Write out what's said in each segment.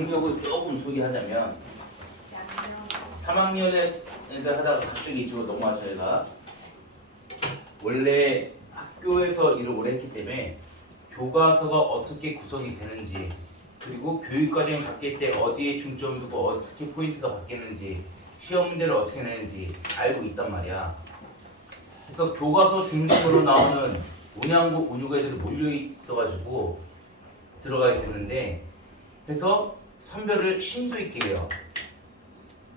양력을 조금 소개하자면 3학년에 하다가 갑자기 이쪽으로 넘어와서 저희가 원래 학교에서 일을 오래 했기 때문에 교과서가 어떻게 구성이 되는지 그리고 교육과정이 바뀔 때 어디에 중점을 두고 어떻게 포인트가 바뀌는지 시험 문제를 어떻게 내는지 알고 있단 말이야. 그래서 교과서 중심으로 나오는 운양고, 운유고 애들이 몰려 있어가지고 들어가야 되는데 그래서 선별을 심도 있게 해요.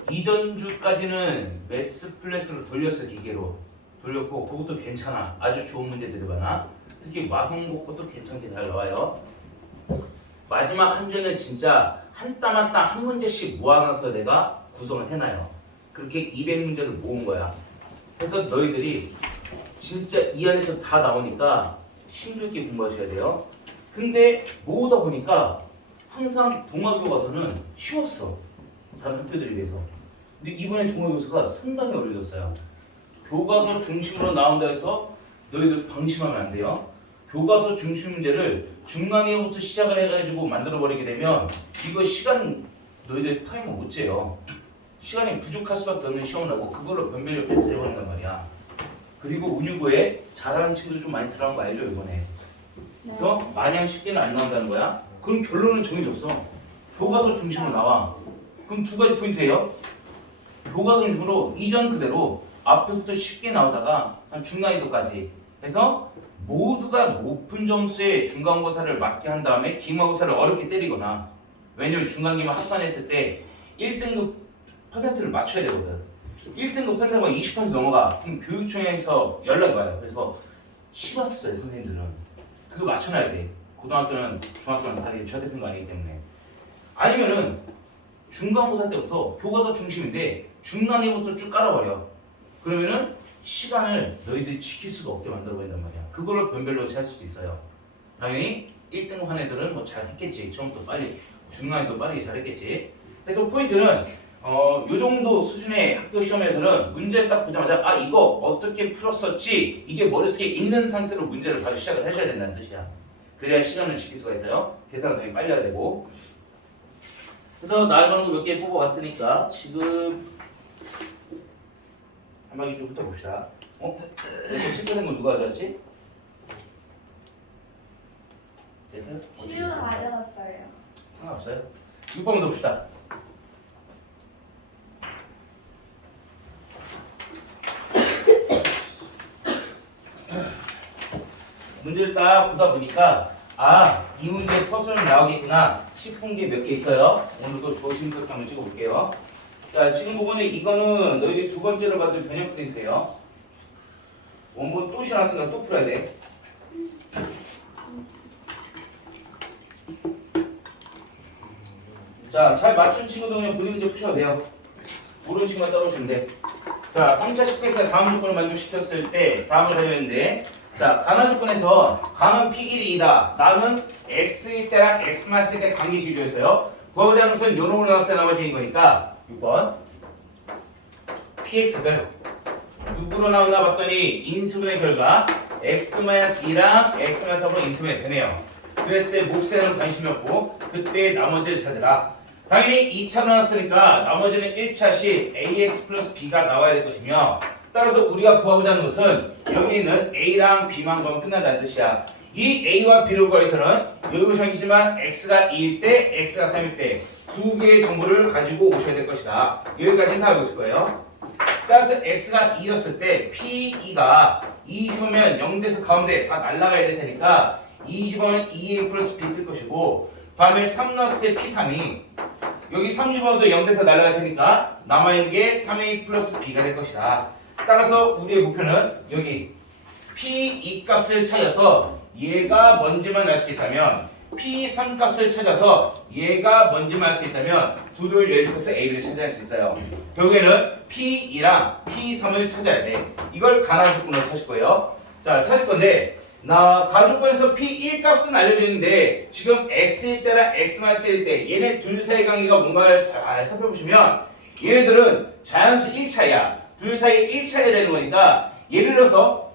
이전 주까지는 매스 플랫으로 돌렸어. 기계로 돌렸고 그것도 괜찮아. 아주 좋은 문제들이 많아. 특히 마성고 것도 괜찮게 잘 나와요. 마지막 한 주는 진짜 한 땀 한 땀 한 문제씩 모아놔서 내가 구성을 해놔요. 그렇게 200문제를 모은 거야. 그래서 너희들이 진짜 이 안에서 다 나오니까 심도 있게 공부하셔야 돼요. 근데 모으다 보니까 항상 동아교과서는 쉬웠어. 다른 학교들에 비해서. 근데 이번에 동아교과서가 상당히 어려졌어요. 교과서 중심으로 나온다 해서 너희들 방심하면 안 돼요. 교과서 중심 문제를 중간에부터 시작을 해가지고 만들어버리게 되면 이거 시간 너희들 타이머 못 재요. 시간이 부족할 수밖에 없는 시험을 하고 그걸로 변별력 패스를 해버린단 말이야. 그리고 운유고에 잘하는 친구들 좀 많이 들어간 거 알죠 이번에? 그래서 마냥 쉽게는 안 나온다는 거야. 그럼 결론은 정해졌어. 교과서 중심으로 나와. 그럼 두 가지 포인트예요. 교과서 중심으로 이전 그대로 앞에부터 쉽게 나오다가 한 중간이도까지 해서 모두가 높은 점수의 중간고사를 맞게 한 다음에 기말고사를 어렵게 때리거나 왜냐면 중간기말 합산했을 때 1등급 퍼센트를 맞춰야 되거든. 1등급 퍼센트가 20% 넘어가. 그럼 교육청에서 연락이 와요. 그래서 싫었어요 선생님들은. 그거 맞춰놔야 돼. 고등학교는 중학교는 다르게 절대평가 아니기 때문에. 아니면은 중간고사 때부터 교과서 중심인데 중간에부터 쭉 깔아버려. 그러면은 시간을 너희들이 지킬 수가 없게 만들어버린단 말이야. 그걸로 변별로 찰 수도 있어요. 당연히 1등 한 애들은 뭐 잘했겠지. 처음부터 빨리 중간에도 빠르게 잘했겠지. 그래서 포인트는 요 정도 수준의 학교 시험에서는 문제 딱 보자마자 아 이거 어떻게 풀었었지 이게 머릿속에 있는 상태로 문제를 바로 시작을 하셔야 된다는 뜻이야. 그래야 시간을 지킬 수가 있어요. 계산을 당연히 빨리 해야 되고. 그래서 나열하는 거 몇 개 뽑아왔으니까 지금 한 바퀴 쭉 훑어봅시다. 이거 체크된 거 누가 가져왔지? 됐어요? 시우가 가져갔어요. 상관없어요. 6번부터 봅시다. 문제를 딱 보다 보니까 아, 이 문제 서술은 나오겠구나 싶은 게 몇 개 있어요. 오늘도 조심스럽게 한번 찍어볼게요. 자, 지금 보면 이거는 너희들이 두 번째로 받을 변형 프린트예요. 원본 또 실어놨으니까 또 풀어야 돼. 자, 잘 맞춘 친구들 그냥 본인 문제 푸셔도 돼요. 모르는 친구가 따라오시면 돼. 자, 3차 식분에서 다음 조건을 만족시켰을 때 다음을 가져야되는데 자, 가나 조건에서 가는 P1이다. 나는 X일 때랑 X만 쓸 때 관계식이 주어있어요. 구하고자 하는 것은 요놈으로 나왔어야 나머지인 거니까 6번 PX를 누구로 나왔나 봤더니 인수분의 결과 X-2랑 X-3으로 인수분해 되네요. 그랬을 때 몫에는 관심이 없고 그때 나머지를 찾으라. 당연히 2차로 나왔으니까 나머지는 1차시 AX 플러스 B가 나와야 될 것이며 따라서 우리가 구하고자 하는 것은 여기 있는 A랑 B만 구하면 끝난다는 뜻이야. 이 A와 B를 구해서는 여기 보시면 X가 2일 때, X가 3일 때 두 개의 정보를 가지고 오셔야 될 것이다. 여기까지는 다 알고 있을 거예요. 따라서 X가 2였을 때 P2가 2 집으면 0대에서 가운데 다 날아가야 될 테니까 2 집으면 2A 플러스 B 뜰 것이고 다음에 3 넣었을 때 P3이 여기 3 집어도 0대에서 날아갈 테니까 남아있는 게 3A 플러스 B가 될 것이다. 따라서 우리의 목표는 여기 P2 값을 찾아서 얘가 뭔지만 알 수 있다면 P3 값을 찾아서 얘가 뭔지만 알 수 있다면 두들 연립해서 A를 찾아낼 수 있어요. 결국에는 P2랑 P3을 찾아야 돼. 이걸 가나 조건으로 찾을 거예요. 자, 찾을 건데 가나 조건에서 P1 값은 알려져 있는데 지금 X일 때랑 X-1일 때 얘네 둘 사이 관계가 뭔가를 잘 살펴보시면 얘네들은 자연수 1차야. 둘 사이 1차가 되는 거니까 예를 들어서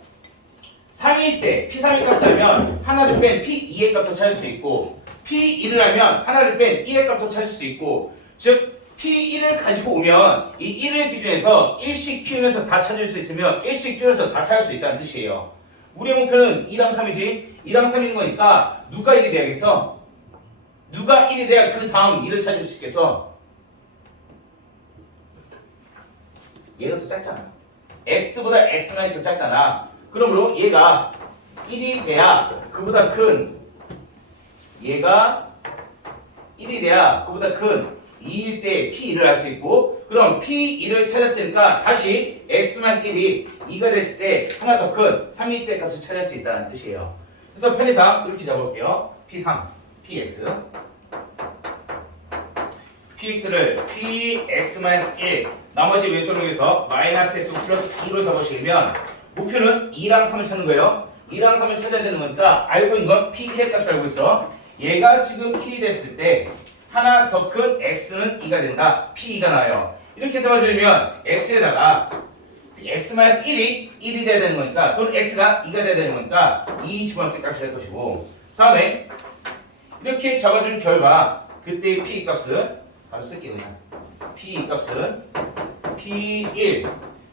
3일 때 P3의 값을 하면 하나를 뺀 P2의 값도 찾을 수 있고 P1을 하면 하나를 뺀 1의 값도 찾을 수 있고 즉 P1을 가지고 오면 이 1을 기준해서 1씩 키우면서 다 찾을 수 있으면 1씩 줄여서 다 찾을 수 있다는 뜻이에요. 우리의 목표는 2랑 3이지 2랑 3인 거니까 누가 1이 돼야겠어? 누가 1이 돼야 그 다음 2를 찾을 수 있겠어? 얘가 더 작잖아. X보다 X가 작잖아. 그러므로 얘가 1이 돼야 그보다 큰 얘가 1이 돼야 그보다 큰 2일 때 P2를 할 수 있고 그럼 P2를 찾았으니까 다시 X-1이 2가 됐을 때 하나 더 큰 3일 때 값을 찾을 수 있다는 뜻이에요. 그래서 편의상 이렇게 잡아볼게요. P3, PX PX를 PX-1 나머지 왼손으로해서 마이너스 S 플러스 2로 잡으시면 목표는 2랑 3을 찾는 거예요. 2랑 3을 찾아야 되는 거니까 알고 있는 건 P1의 값을 알고 있어. 얘가 지금 1이 됐을 때 하나 더 큰 x는 2가 된다. P2가 나와요. 이렇게 잡아주면 x에다가 x-1이 1이 돼야 되는 거니까 또는 x가 2가 돼야 되는 거니까 2 집어넣을 값이 될 것이고 다음에 이렇게 잡아준 결과 그때의 P 값은 바로 쓸게요. 그냥 P 값은 P1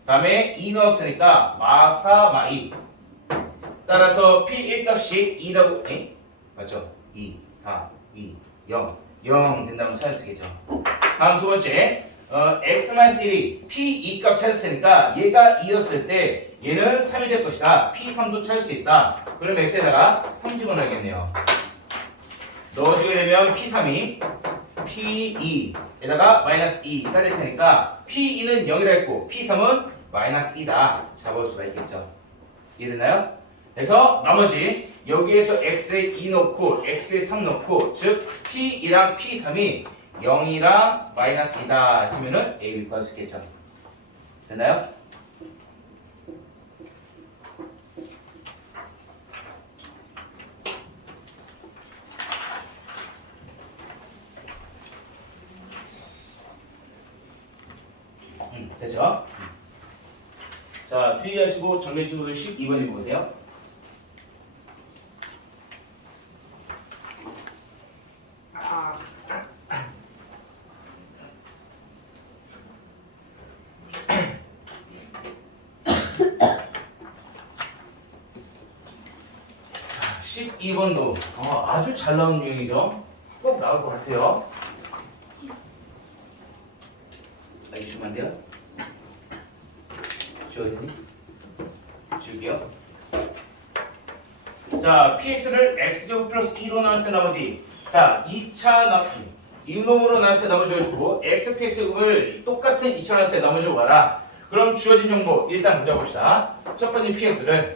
다음에 2 넣었으니까 마사마이 따라서 P1 값이 2라고 맞죠? 2, 4, 2, 0 된다면 찾을 수 있겠죠. 다음 두 번째 x-1이 P2 값 찾았으니까 얘가 2였을 때 얘는 3이 될 것이다. P3도 찾을 수 있다. 그럼 x에다가 3 집어넣어야겠네요. 넣어주게 되면 P3이 P2에다가 마이너스 2가 될 테니까 P2는 0이라 했고 P3은 마이너스 2다. 잡아올 수가 있겠죠. 이해됐나요? 그래서 나머지 여기에서 x에 2 넣고 x에 3 넣고 즉 P2랑 P3이 0이랑 마이너스 2다 하면은 A, B 구할 수 있겠죠. 됐나요? 됐죠? 자, 회의하시고 정리 주소를 12번 읽어보세요. 자, 12번도 아주 잘 나오는 유형이죠. 꼭 나올 것 같아요. 알려주시면 안 돼요? 지워지니? 지울게요. 자, px를 x제곱 플러스 2로 나눴을 때 나머지 자, 2차 이놈으로 나눴을 때 나머지 주고 spx제곱을 똑같은 2차 나눴을 때 나머지 가라. 그럼 주어진 정보 일단 보자 봅시다. 첫 번째 px를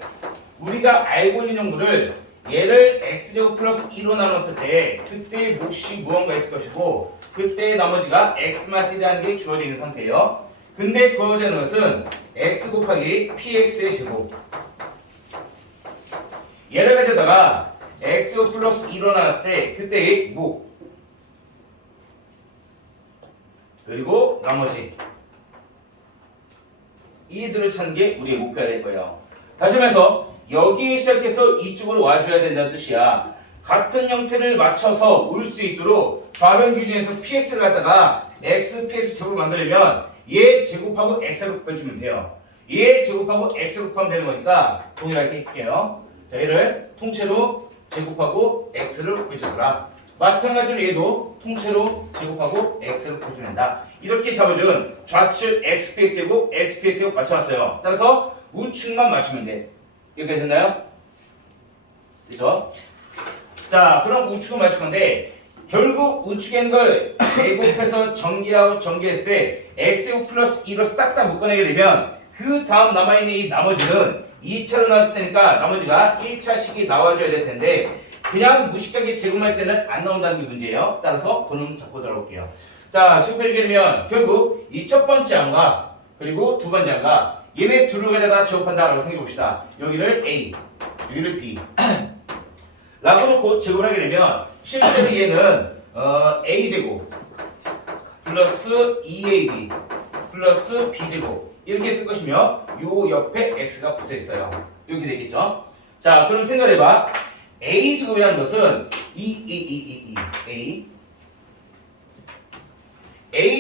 우리가 알고 있는 정보를 얘를 x제곱 플러스 2로 나눴을 때 그때 몫이 무언가 있을 것이고 그때 나머지가 x-1이라는 게 주어져 있는 상태예요. 근데 구하고자 하는 것은 x 곱하기 px의 제곱 얘를 가져다가 x 플러스 2로 나눴을 때 그때의 목 그리고 나머지 이들을 찾는 게 우리의 목표가 될 거예요. 다시 말해서 여기에 시작해서 이쪽으로 와줘야 된다는 뜻이야. 같은 형태를 맞춰서 올 수 있도록 좌변 기준에서 px를 갖다가 x, px 제곱을 만들려면 얘 제곱하고 x를 곱해주면 돼요. 얘 제곱하고 x를 곱하면 되는 거니까 동일하게 할게요. 자, 얘를 통째로 제곱하고 x를 곱해주더라. 마찬가지로 얘도 통째로 제곱하고 x를 곱해주면 된다. 이렇게 잡아준 좌측 SPS제곱, SPS제곱 맞춰놨어요. 따라서 우측만 맞추면 돼. 이렇게 됐나요? 그죠? 자, 그럼 우측은 맞출 건데 결국 우측에 있는 걸 제곱해서 전개하고 전개했을 때 SU 플러스 2로 싹 다 묶어내게 되면 그 다음 남아있는 이 나머지는 2차로 나왔을 테니까 나머지가 1차식이 나와줘야 될 텐데 그냥 무식하게 제곱만 했을 때는 안 나온다는 게 문제예요. 따라서 그놈 잡고 돌아올게요. 자, 제곱해주게 되면 결국 이 첫 번째 항과 그리고 두 번째 항과 얘네 둘을 가져다 제곱한다라고 생각해봅시다. 여기를 A, 여기를 B 라고 놓고 제곱을 하게 되면 실제로 얘는 A제곱 플러스 2AB 플러스 B제곱 이렇게 뜰 것이며 요 옆에 X가 붙어있어요. 이렇게 되겠죠. 자, 그럼 생각해봐. A 제곱이라는 것은 A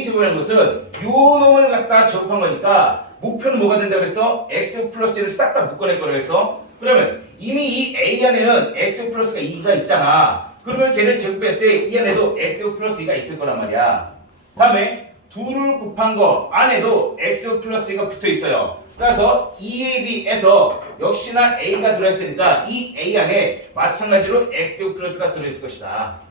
제곱이라는 것은 요 놈을 갖다 제곱한 거니까 목표는 뭐가 된다고 했어? x 플러스 1을 싹 다 묶어낼 거라고 했어. 그러면 이미 이 A 안에는 x 플러스가 2가 있잖아. 그러면 걔를 제곱했을 때 이 안에도 x 플러스 2가 있을 거란 말이야. 다음에 둘을 곱한 거 안에도 x 플러스 2가 붙어 있어요. 따라서 EAB에서 역시나 A가 들어있으니까 이 A 안에 마찬가지로 x 플러스가 들어있을 것이다.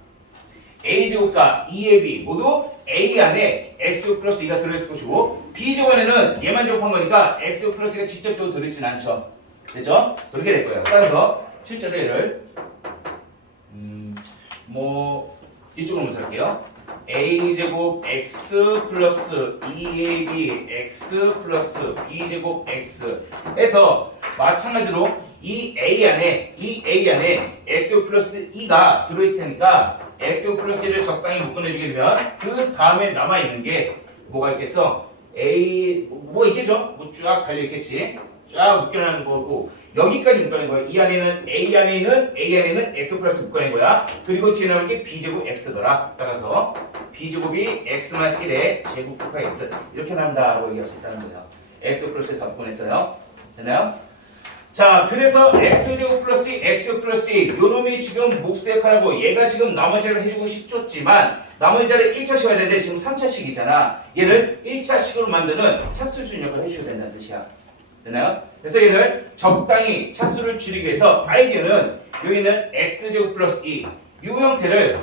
A제곱과 EAB 모두 A 안에 x 플러스 2가 들어있을 것이고 B제곱 안에는 얘만 제곱한 거니까 x 플러스 2가 직접적으로 들어있진 않죠. 되죠? 그렇게 될 거예요. 따라서 실제로 얘를 이쪽으로 먼저 할게요. A제곱 X 플러스 2AB X 플러스 B제곱 X 에서 마찬가지로 이 A 안에 X 플러스 2가 들어있으니까 X 플러스 1을 적당히 묶어내주게 되면 그 다음에 남아있는 게 뭐가 있겠어? 뭐 있겠죠? 뭐 쫙 달려있겠지? 쫙 묶여내는 거고 여기까지 묶어낸 거야. 이 안에는 A 안에는 X 플러스 묶어낸 거야. 그리고 뒤에 나오는 게 B제곱 X더라. 따라서 B제곱이 X-1의 제곱과 X 이렇게 나온다라고 얘기할 수 있다는 거예요. X 플러스 다 묶어냈어요. 됐나요? 자, 그래서 X제곱 플러스 X 플러스 요 놈이 지금 몫의 역할하고 얘가 지금 나머지를 해주고 싶었지만 나머지를 1차식 해야 되는데 지금 3차식이잖아. 얘를 1차식으로 만드는 차수 준 역할을 해줘야 된다는 뜻이야. 되나요? 그래서 얘를 적당히 차수를 줄이기 위해서 아이디어는 여기는 x제곱 플러스 2 이 형태를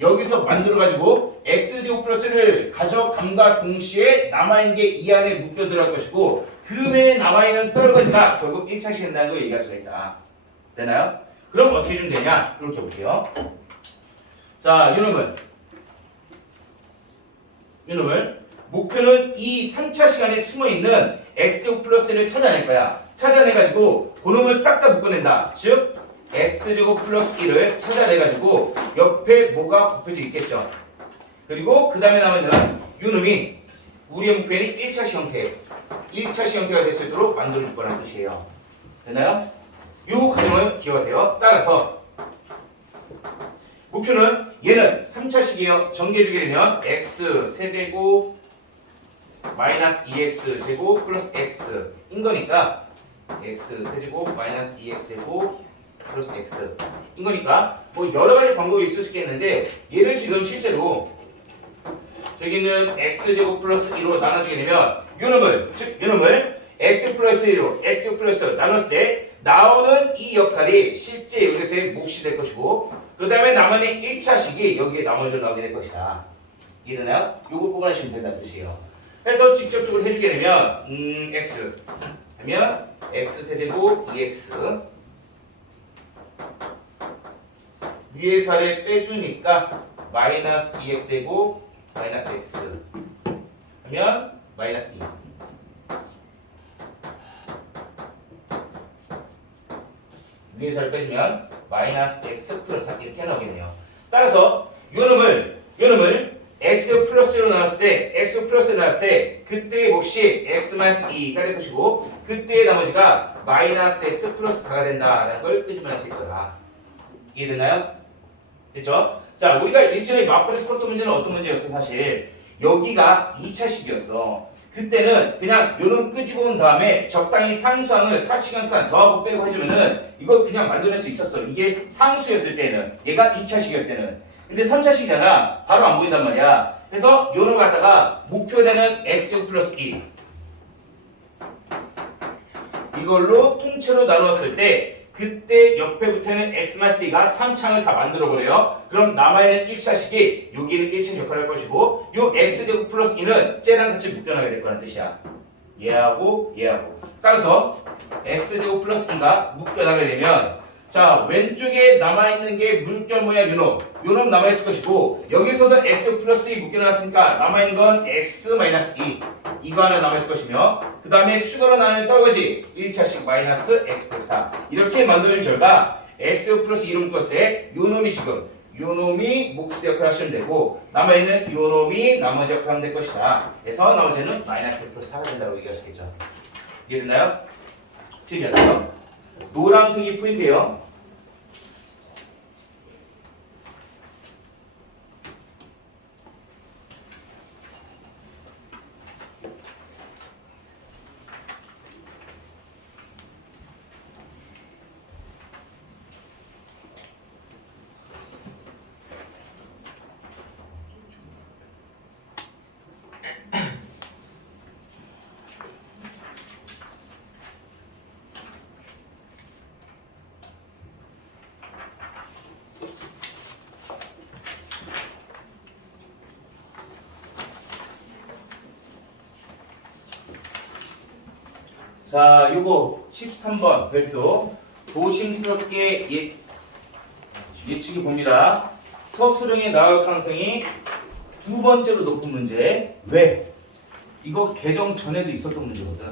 여기서 만들어가지고 x제곱 플러스를 가져감과 동시에 남아있는 게 이 안에 묶여 들어갈 것이고 그 외에 남아있는 떨거지가 결국 1차식 된다는 걸 얘기할 수가 있다. 되나요? 그럼 어떻게 좀 되냐? 이렇게 볼게요. 자, 이놈을 목표는 이 3차 시간에 숨어있는 x제곱 플러스를 찾아낼 거야. 찾아내가지고 그놈을 싹 다 묶어낸다. 즉 x제곱 플러스 1을 찾아내가지고 옆에 뭐가 곱해져 있겠죠. 그리고 그 다음에 남은 이놈이 우리의 목표는 1차식 형태가 될 수 있도록 만들어줄 거라는 뜻이에요. 됐나요? 이 과정을 기억하세요. 따라서 목표는 얘는 3차식이에요. 정리해주게 되면 x 세제곱 마이너스 2x 제곱 플러스 x인 거니까 x 세제곱 마이너스 2x 제곱 플러스 x인 거니까 뭐 여러 가지 방법이 있을 수 있겠는데 얘를 지금 실제로 저기 있는 x 제곱 플러스 2로 나눠주게 되면 요놈을 x 플러스 1로 x 플러스 나눴을 때 나오는 이 역할이 실제 여기서의 몫이 될 것이고 그 다음에 남은 1차식이 여기에 나머지 나오게 될 것이다. 이해되나요? 요걸 뽑아내시면 된다는 뜻이에요. 해서 직접적으로 해주게 되면 x 하면 x 세제곱 2x 위에서 아래 빼주니까 마이너스 2x 제곱 마이너스 x 하면 마이너스 2 위에서 아래 빼주면 마이너스 x 플러스 4 이렇게 나오겠네요. 따라서 요놈을 x 플러스로 나눴을 때 그때의 몫이 x 마이너스 2가 될 것이고 그때의 나머지가 마이너스 x 플러스 4가 된다라는 걸 끄집어낼 수 있더라. 이해되나요? 됐죠? 자, 우리가 일전에 마플레스 풀었던 문제는 어떤 문제였어? 사실 여기가 2차식이었어. 그때는 그냥 요런 끄집어 온 다음에 적당히 상수항을 4시간수항 더하고 빼고 해주면은 이거 그냥 만들어낼 수 있었어. 이게 상수였을 때는 얘가 2차식이었을 때는 근데 3차식이잖아. 바로 안 보인단 말이야. 그래서 요놈을 갖다가 목표되는 x제곱 플러스 2 이걸로 통째로 나누었을 때 그때 옆에 붙어있는 x마스가 3창을 다 만들어버려요. 그럼 남아있는 1차식이 여기는 1차 역할을 할 것이고 요 x제곱 플러스 2는 쟤랑 같이 묶여나게 될 거라는 뜻이야. 얘하고 따라서 x제곱 플러스 2가 묶여나게 되면 자, 왼쪽에 남아있는 게 물결 모양 요놈 남아있을 것이고 여기서도 x 플러스 2 묶여놨으니까 남아있는 건 x 마이너스 2 이거 하나 남아있을 것이며 그 다음에 추가로 나누는 떨거지 1차식 마이너스 x 플러스 4 이렇게 만들어진 결과 x 플러스 2로 묶었을 때 요놈이 지금 요놈이 몫의 역할을 하시면 되고 남아있는 요놈이 나머지 역할을 하면 될 것이다. 그래서 나머지는 마이너스 플러스 4가 된다고 얘기할 수 있겠죠. 이해됐나요? 필기하세요. 노란색이 포인트예요. 자, 요거 13번 별표 조심스럽게 예측이 봅니다. 서술형에 나올 가능성이 두 번째로 높은 문제. 왜? 이거 개정 전에도 있었던 문제거든.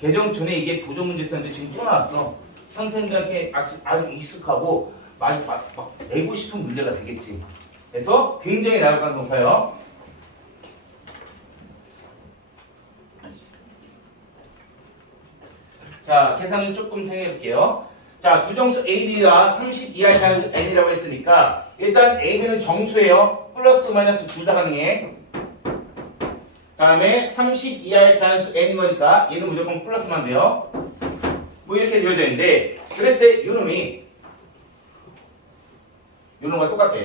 개정 전에 이게 도전 문제였는데 지금 또 나왔어. 선생님들한테 아주 익숙하고 막 내고 싶은 문제가 되겠지. 그래서 굉장히 나올 가능성이 높아요. 자, 계산은 조금 생각해 볼게요. 자, 두 정수 AB가 30 이하의 자연수 N이라고 했으니까 일단 AB는 정수예요. 플러스 마이너스 둘 다 가능해. 다음에 30 이하의 자연수 N인 거니까 얘는 무조건 플러스만 돼요. 뭐 이렇게 지어져 있는데 그랬을 때 요놈이 요놈과 똑같아.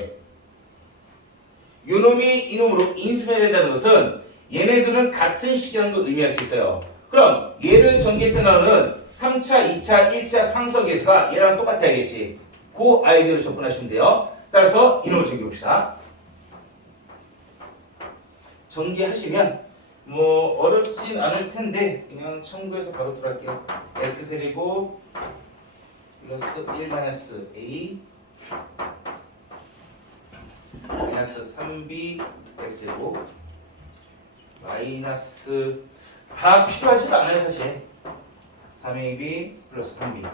요놈이 이놈으로 인수해야 된다는 것은 얘네들은 같은 식이라는 걸 의미할 수 있어요. 그럼 얘를 전개해서 나오는 3차, 2차, 1차 상수계수가 얘랑 똑같아야겠지. 그 아이디어로 접근하시면 돼요. 따라서 이놈을 전개해봅시다. 전개하시면 뭐 어렵진 않을 텐데 그냥 참고해서 바로 들어갈게요. S세제곱 플러스 1 마이너스 A 마이너스 3B X제곱 마이너스 다 필요하지도 않아요 사실. 3AB 플러스 3B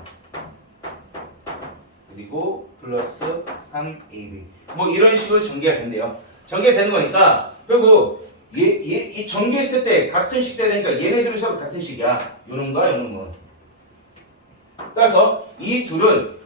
그리고 플러스 3AB 뭐 이런 식으로 전개가 된대요. 전개되는 거니까 그리고 이 전개했을 때 같은 식 돼야 되니까 얘네들이 서로 같은 식이야. 요놈과 요놈은. 따라서 이 둘은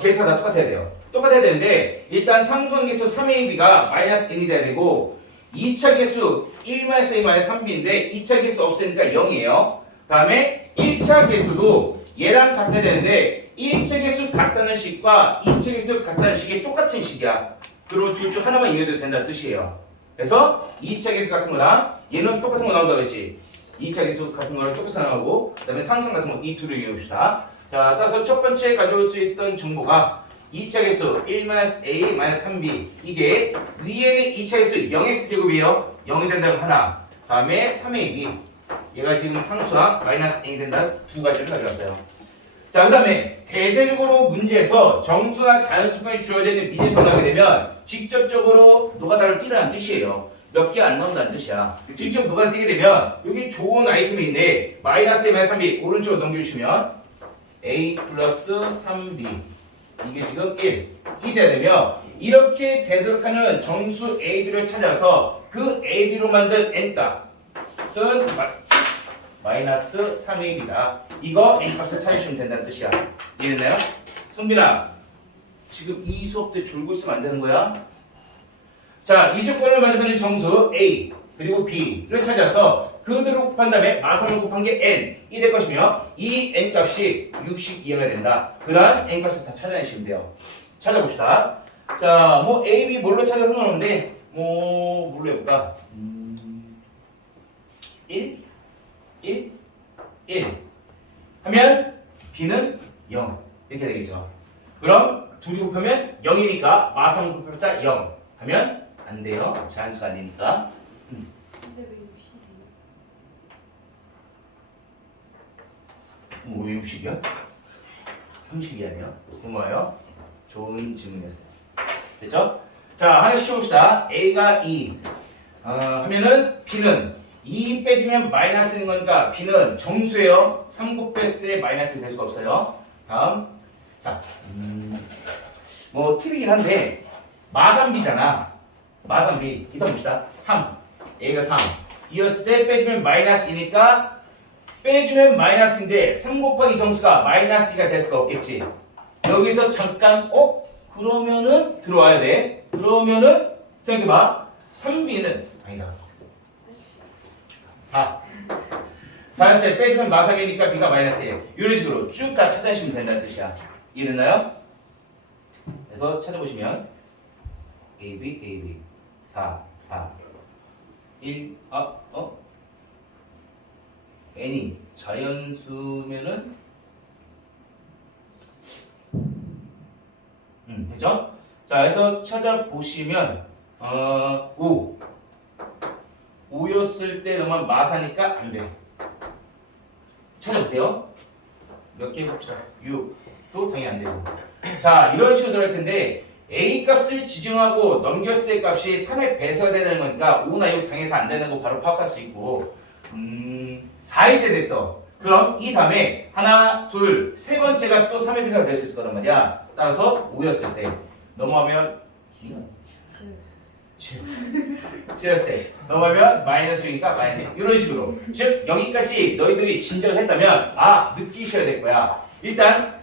계수가 다 똑같아야 돼요. 똑같아야 되는데 일단 상수항 계수 3AB가 마이너스 n이 돼야 되고 2차 계수 1 마이너스 a 마이너스 3b인데 2차 계수 없으니까 0이에요. 다음에 1차 계수도 얘랑 같아야 되는데 1차 계수 같다는 식과 2차 계수 같다는 식이 똑같은 식이야. 그리고 둘 중 하나만 이해도 된다는 뜻이에요. 그래서 2차 계수 같은 거랑 얘는 똑같은 거 나온다고 했지. 2차 계수 같은 거랑 똑같이 나오고 그 다음에 상승 같은 거 이 둘을 이해해봅시다. 자, 따라서 첫 번째 가져올 수 있던 정보가 2차 계수 1-a-3b 이게 위에는 2차 계수 0x 제곱이에요. 0이 된다면 하나. 다음에 3ab 얘가 지금 상수항 마이너스 a 된다는 두 가지를 가져왔어요. 자, 그 다음에 대대적으로 문제에서 정수나 자연수가 주어져 있는 미지수가 나오게 되면 직접적으로 노가다를 띄라는 뜻이에요. 몇 개 안 나온다는 뜻이야. 직접 노가다 띄게 되면 여기 좋은 아이템이 있는데 마이너스 a 마이너스 3b 오른쪽으로 넘겨주시면 a 플러스 3b 이게 지금 1이 되면 이렇게 되도록 하는 정수 AB를 찾아서 그 AB로 만든 n값은 마이너스 3AB다. 이거 n값을 찾으시면 된다는 뜻이야. 이해됐나요? 성빈아, 지금 이 수업 때 졸고 있으면 안 되는 거야? 자, 이 조건을 만족하는 정수 A 그리고 B를 찾아서 그대로 곱한 다음에 마삼을 곱한 게 N이 될 것이며 이 N값이 60 이하가 된다. 그러한 N값을 다 찾아내시면 돼요. 찾아봅시다. 자, 뭐 A, B 뭘로 찾아 상관없는데 뭘로 해볼까? 1 하면 B는 0 이렇게 되겠죠. 그럼 둘이 곱하면 0이니까 마삼을 곱해봤자 0 하면 안 돼요. 자연수가 아니니까. 근데 왜 60이에요? 왜 60이야? 30이 아니야? 고마워요. 좋은 질문이었어요. 됐죠? 자, 하나씩 쳐봅시다. A가 2 하면은 B는 2 빼주면 마이너스인 거니까 B는 정수예요. 3 곱했을 마이너스 될 수가 없어요. 다음. 자, 뭐 팁이긴 한데 마삼비잖아. 마삼비. 이따 봅시다. 3. A가 3. 이었을 때 빼주면 마이너스이니까 빼주면 마이너스인데 3 곱하기 정수가 마이너스가 될 수가 없겠지. 여기서 잠깐 그러면은 들어와야 돼. 그러면은 생각해봐. 3b는 아니다. 4. 4였을 때 빼주면 마삼이니까 b가 마이너스예요. 이런 식으로 쭉 다 찾아내시면 된다는 뜻이야. 이해됐나요? 그래서 찾아보시면 AB 4 1 n이 자연수면은 되죠? 자, 그래서 찾아보시면 5였을 때 너무 마사니까 안 돼. 찾아보세요. 몇 개 곱자? 6. 또 당연히 안 되고. 자, 이런 식으로 들어갈 텐데 A 값을 지정하고 넘겼을 때 값이 3의 배수가 되는 거니까 5나 6 당연히 다 안 되는 거 바로 파악할 수 있고 4일 때 됐어. 그럼 이 다음에 하나, 둘, 세 번째가 또 3의 배수가 될 수 있을 거란 말이야. 따라서 5였을 때 넘어가면 7였을 때 넘어가면 마이너스 6이니까 마이너스 6. 이런 식으로. 즉 여기까지 너희들이 진전을 했다면 느끼셔야 될 거야. 일단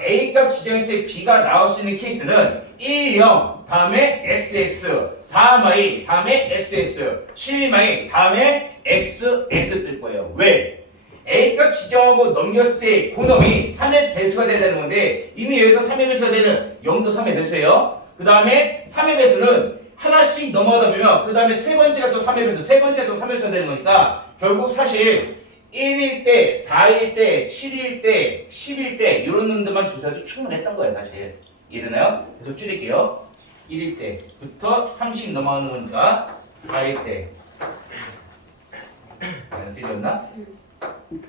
A값 지정했을 때 B가 나올 수 있는 케이스는 1, 0 다음에 SS 4 마이 다음에 SS 7 마이 다음에 XX 뜰 거예요. 왜? A값 지정하고 넘겼을 때 그놈이 3의 배수가 돼야 되는 건데 이미 여기서 3의 배수가 되는 0도 3의 배수예요. 그 다음에 3의 배수는 하나씩 넘어가다 보면 그 다음에 세 번째가 또 3의 배수 세 번째가 또 3의 배수가 되는 거니까 결국 사실 1일 때, 4일 때, 7일 때, 10일 때 이런 놈들만 조사해도 충분했던 거예요 사실. 이해되나요? 그래서 줄일게요. 1일 때부터 30 넘어가는 거니까 4일 때 마이너스 1이었나?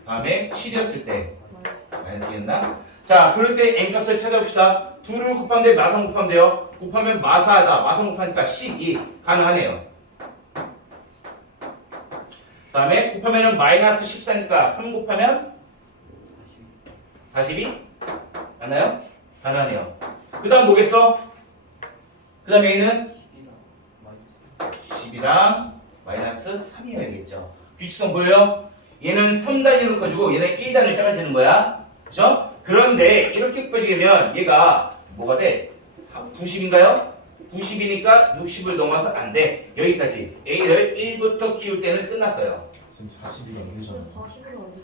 다음에 7이었을 때 마이너스 2였나? 자, 그럴 때 n값을 찾아봅시다. 2를 곱하면 돼, 마상 곱하면 돼요. 곱하면 마사하다, 마상 곱하니까 12 가능하네요. 다음에 곱하면은 마이너스 14니까 3 곱하면 42? 맞나요? 가능하네요. 그 다음 뭐겠어? 그 다음에 A는 10이랑 마이너스 3이어야겠죠. 규칙성 보여요? 얘는 3단위로 커지고 얘는 1단위로 작아지는 거야. 그죠? 그런데 이렇게 커지면 얘가 뭐가 돼? 90인가요? 90이니까 60을 넘어서 안 돼. 여기까지. A를 1부터 키울 때는 끝났어요. 지금 40이가 안 되잖아.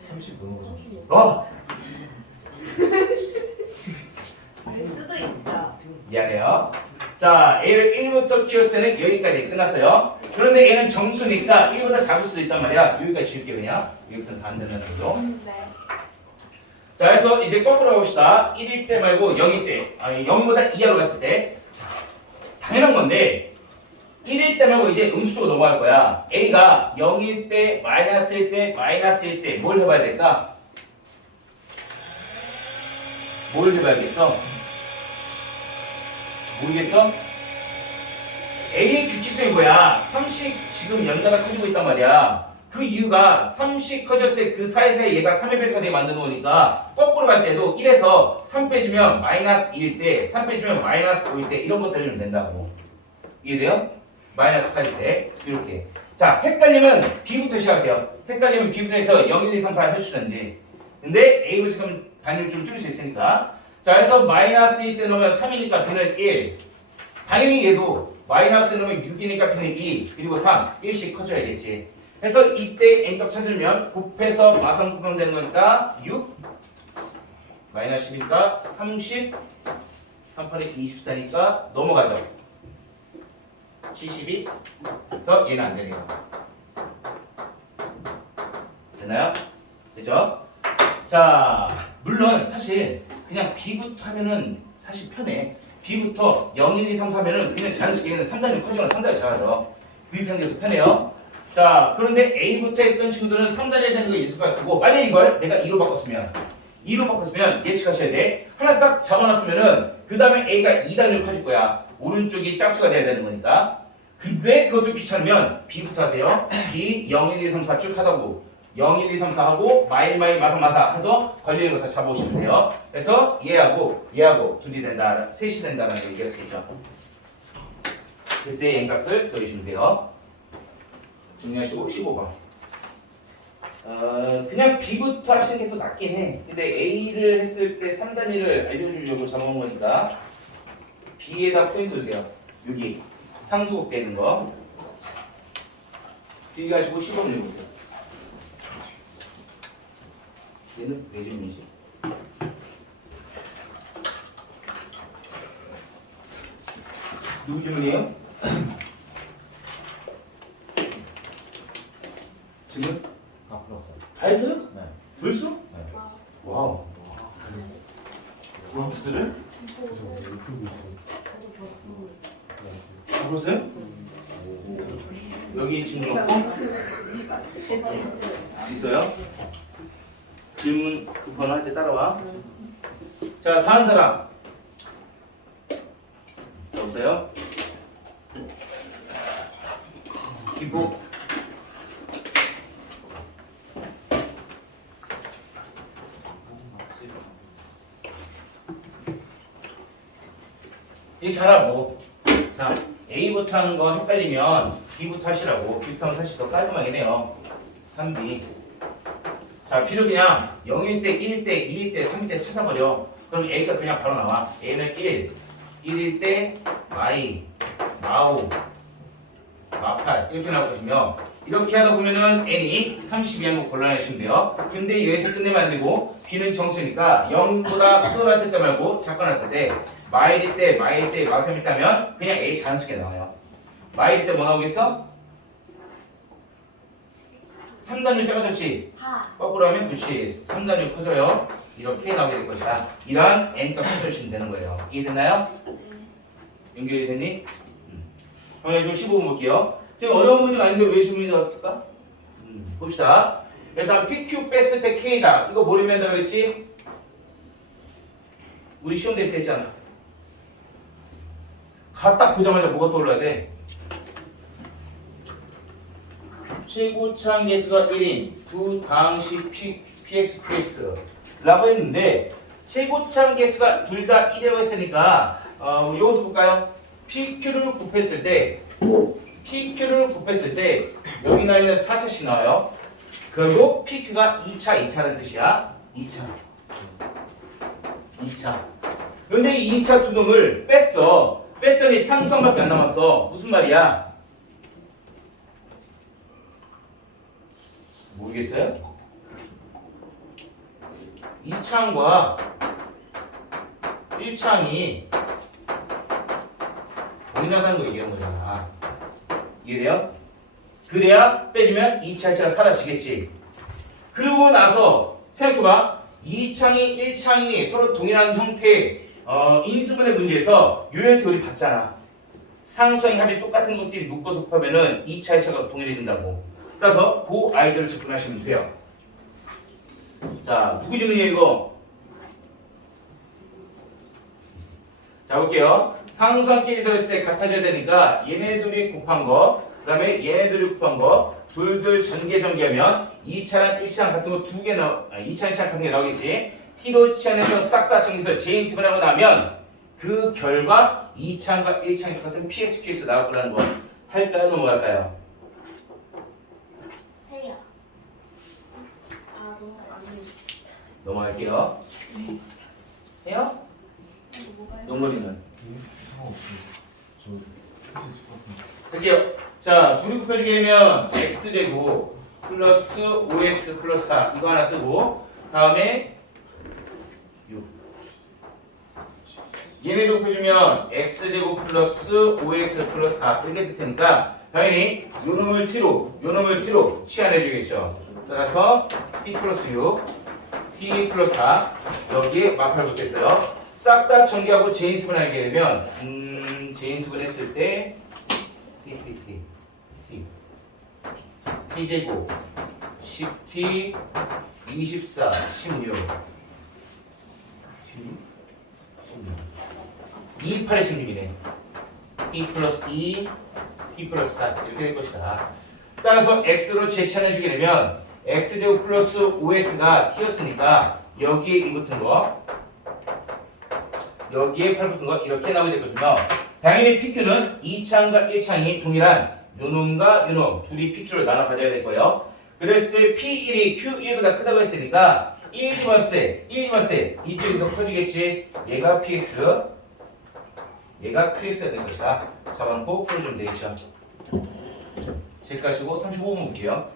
30 넘어가잖아. 어! 알 수도 있죠. 미안해요. 자, A를 1부터 키울 때는 여기까지 끝났어요. 그런데 A는 정수니까 1보다 작을 수도 있단 말이야. 여기까지 지울게요 그냥. 여기부터는 다 안 된다는 거죠. 네. 자, 그래서 이제 거꾸로 해봅시다. 1일 때 말고 0일 때. 0보다 이하로 갔을 때. 자, 당연한 건데 1일 때 말고 이제 음수 쪽으로 넘어갈 거야. A가 0일 때, 마이너스일 때, 마이너스일 때 뭘 해봐야 될까? 뭘 해봐야겠어? 모르겠어? A의 규칙성이 뭐야? 3씩 지금 연달아 커지고 있단 말이야. 그 이유가 3씩 커졌을 때 그 사이사이 얘가 3의 배수가 되게 만들어 놓으니까 거꾸로 갈 때도 1에서 3 빼주면 마이너스 1일 때, 3 빼주면 마이너스 5일 때 이런 것들을 좀 된다고. 이해돼요? 마이너스 8일 때 이렇게. 자, 헷갈리면 B부터 시작하세요. 헷갈리면 B부터 해서 0, 1, 2, 3, 4 해주시든지. 근데 A부터 지금 단위를 좀 줄일 수 있으니까. 자, 그래서 마이너스 1일 때 넣으면 3이니까 B는 1. 당연히 얘도 마이너스 넣으면 6이니까 B는 2. 그리고 3. 1씩 커져야겠지. 그래서 이때 n값 찾으면 곱해서 마상 곱하면 되는 거니까 6 마이너스 10이니까 30 3팔에 24니까 넘어가죠. 72 그래서 얘는 안 되네요. 되나요? 그죠? 자, 물론 사실 그냥 B부터 하면은 사실 편해. B부터 0, 1, 2, 3, 4면은 그냥 자연스럽게 3단위 커지거나 3단위 작아져. B 편하는 게 더 편해요. 자, 그런데 A부터 했던 친구들은 3단위에 되는 거 있을 것 같고 만약 이걸 내가 2로 바꿨으면 예측하셔야 돼. 하나 딱 잡아놨으면은 그 다음에 A가 2단위로 커질 거야. 오른쪽이 짝수가 돼야 되는 거니까. 근데 그것도 귀찮으면 B부터 하세요. B 0, 1, 2, 3, 4 쭉 하다 보고 0, 1, 2, 3, 4 하고 마이 마사 해서 걸리는 거 다 잡아오시면 돼요. 그래서 얘하고 둘이 된다, 셋이 된다는 걸 얘기할 수 있죠. 그때 n값들 더해주시면 돼요. 정리하시고 15번. 그냥 B부터 하시는 게 더 낫긴 해. 근데 A를 했을 때 3단위를 알려주려고 잡아온 거니까 B에다 포인트 주세요. 여기 상수곡 되는 거. B 가시고 15번 읽어보세요. 얘는 왜 질문이지? 누구 질문이에요? 지금? 다 풀었어요. 다 했어요? 네. 벌써? 네. 와우. 럼프스를? 그래서 왜 풀고 있어요? 다 보세요? 여기 친구 없고? 있어요? 질문 그 번호 할 때 따라와. 자, 다음 사람. 여보세요? 기복. 이렇게 하라고. 자, A부터 하는 거 헷갈리면 B부터 하시라고. B부터 하면 사실 더 깔끔하긴 해요. 3B. 자, B를 그냥 0일 때, 1일 때, 2일 때, 3일 때 찾아버려. 그럼 A가 그냥 바로 나와. A는 1, 1일 때, 마이, 마오, 마팔 이렇게 나오거든요. 이렇게 하다 보면은 N이 32한 거 골라내시면 돼요. 근데 여기서 끝내면 안 되고 B는 정수니까 0보다 크거나 때 말고 작거나 때 마일일 때, 마일일 때, 마삼일 때면 그냥 A 자연스럽게 나와요. 마일일 때 뭐 나오겠어? 3단위 작아졌지? 4. 거꾸로 하면 그렇지 3단위 커져요. 이렇게 나오게 될 것이다. 이런 N값 찾아주시면 되는 거예요. 이해됐나요? 연결이 됐니? 그럼 이제 15분 볼게요. 지금 어려운 문제가 아닌데 왜 질문이 나왔을까? 봅시다. 일단 PQ 뺐을 때 K다. 이거 뭐 의미한다 그랬지? 우리 시험 때 했잖아. 딱 보자마자 뭐가 떠올라야 돼? 최고창 개수가 1인 두 당시 PS, QS 라고 했는데 최고창 개수가 둘 다 1이라고 했으니까 우리 이것도 볼까요? PQ를 곱했을 때 여기 나 있는 4차씩 나와요. 그리고 PQ가 2차라는 뜻이야. 2차. 그런데 이 2차 두 놈을 뺐어. 뺐더니 상수항밖에 안 남았어. 무슨 말이야? 모르겠어요? 2창과 1창이 동일하다는 거 얘기하는 거잖아. 이해돼요? 그래야 빼주면 2차, 1차가 사라지겠지. 그러고 나서 생각해봐. 2창이 1창이 서로 동일한 형태의 인수분해 문제에서 요형태 우리 봤잖아. 상수항의 합이 똑같은 것들이 묶어서 곱하면은 2차, 1차가 동일해진다고. 따라서 그 아이들을 접근하시면 돼요. 자, 누구 질문이에요 이거? 자, 볼게요. 상수항끼리 더했을 때 같아져야 되니까 얘네들이 곱한 거, 그 다음에 얘네들이 곱한 거, 둘둘 전개하면 2차랑 1차랑 같은 거 2개 2차, 1차 같은 게 나오겠지. T로 치안해서 싹 다 정해서 제인습을 하고 나면 그 결과 2차과 1차랑 같은 PSQ에서 나올 거라는 거. 할까요? 넘어갈까요? 해요. 아, 너무 안 돼. 넘어갈게요. 해요? 뭐가요? 용건이는 상관없습니다. 저 휴지 짚었습니다. 할게요. 자, 둘이 곱해주게 되면 x제곱 플러스 5x 플러스 4 이거 하나 뜨고 다음에 6 얘네도 곱해주면 x제곱 플러스 5x 플러스 4 이렇게 될 테니까 당연히 요놈을 t로 치환해주겠죠. 따라서 t 플러스 6 t 플러스 4 여기에 마팔 붙겠어요. 싹 다 전개하고 제인수분 하게 되면 제인수분 했을 때 t제곱 10t 24 16 28의 16이네. t 플러스 2 t 플러스 4 이렇게 될 것이다. 따라서 x로 재차환해주게 되면 x제곱 플러스 5x가 t였으니까 여기에 이 붙은 거 여기에 8 붙은 거 이렇게 나오게 되거든요. 당연히 PQ는 2창과 1창이 동일한 요놈과 요놈 둘이 PQ로 나눠 가져야 될 거예요. 그랬을 때 P1이 Q1보다 크다고 했으니까 1 집었을 때 이쪽이 더 커지겠지. 얘가 PX 얘가 QX가 될 것이다. 잡아놓고 풀어주면 되겠죠. 체크하시고 35분 볼게요.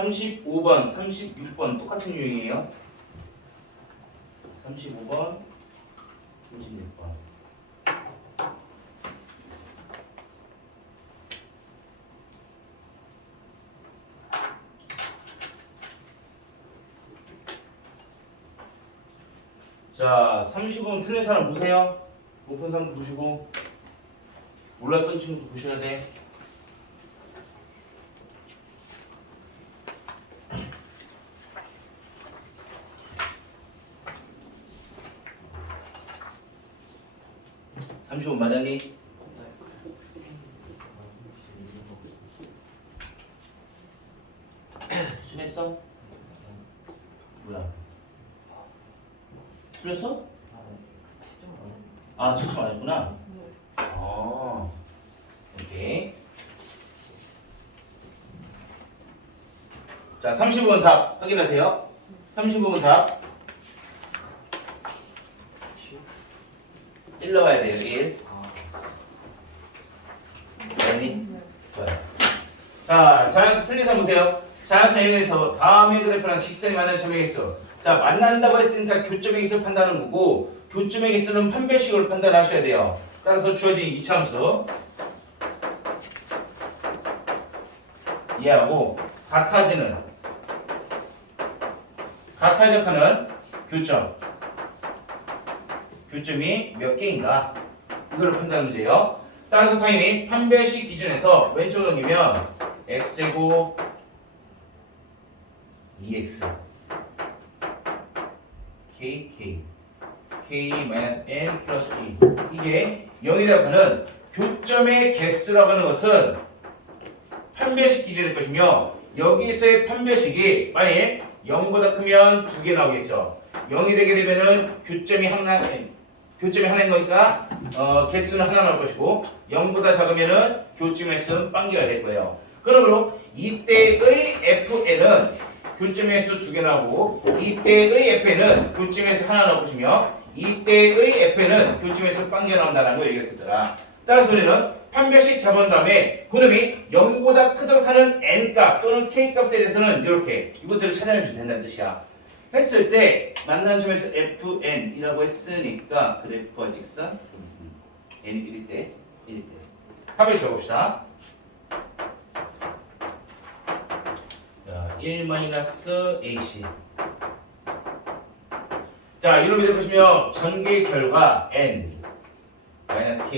35번, 36번 똑같은 유형이에요. 35번, 36번. 자, 35번 틀린 사람 보세요. 높은 사람도 보시고 몰랐던 친구도 보셔야 돼. (35번) 맞았니? 좀 했어? 뭐야? 틀렸어? 아, 채점 안 했구나. 오케이. 자, 35번 답 확인하세요. 35번 답. 1 넣어야 돼요, 1. 됐니? 좋아요. 자, 자연수 틀린 사람 보세요. 자연수 A에서 다음의 그래프랑 직선이 만나는 점에 있어. 자, 만난다고 했으니까 교점의 깃을 판단하는 거고, 교점의 깃은 판별식으로 판단하셔야 돼요. 따라서 주어진 이차함수 이해하고, 같아적하는 교점이 몇 개인가, 이걸 판단하는 문제예요. 따라서 당연히 판별식 기준에서 왼쪽 넘기면 x제곱 2x k k-n 플러스 2 이게 0이라고 하는 교점의 개수라고 하는 것은 판별식 기준일 것이며, 여기서의 판별식이 만약 0보다 크면 2개 나오겠죠. 0이 되게 되면은 교점이 하나인 거니까 개수는 하나 나올 것이고, 0보다 작으면은 교점의 수는 빵개가 될 거예요. 그러므로 이때의 fn은 교점의 수 2개 나오고, 이때의 fn은 교점의 수 하나 나올 것이며, 이때의 fn은 교점의 수 빵개 나온다는 걸 얘기했을 거다. 따라서 우리는 판별식 잡은 다음에 그놈이 0보다 크도록 하는 n값 또는 k값에 대해서는 이렇게 이것들을 찾아내면 된다는 뜻이야. 했을 때 만나는 점에서 fn이라고 했으니까 그래프와 직선 n이 1일 때 합을 적읍시다. 자, 1-ac. 자, 이렇게 될 것이며 전개 결과 n -k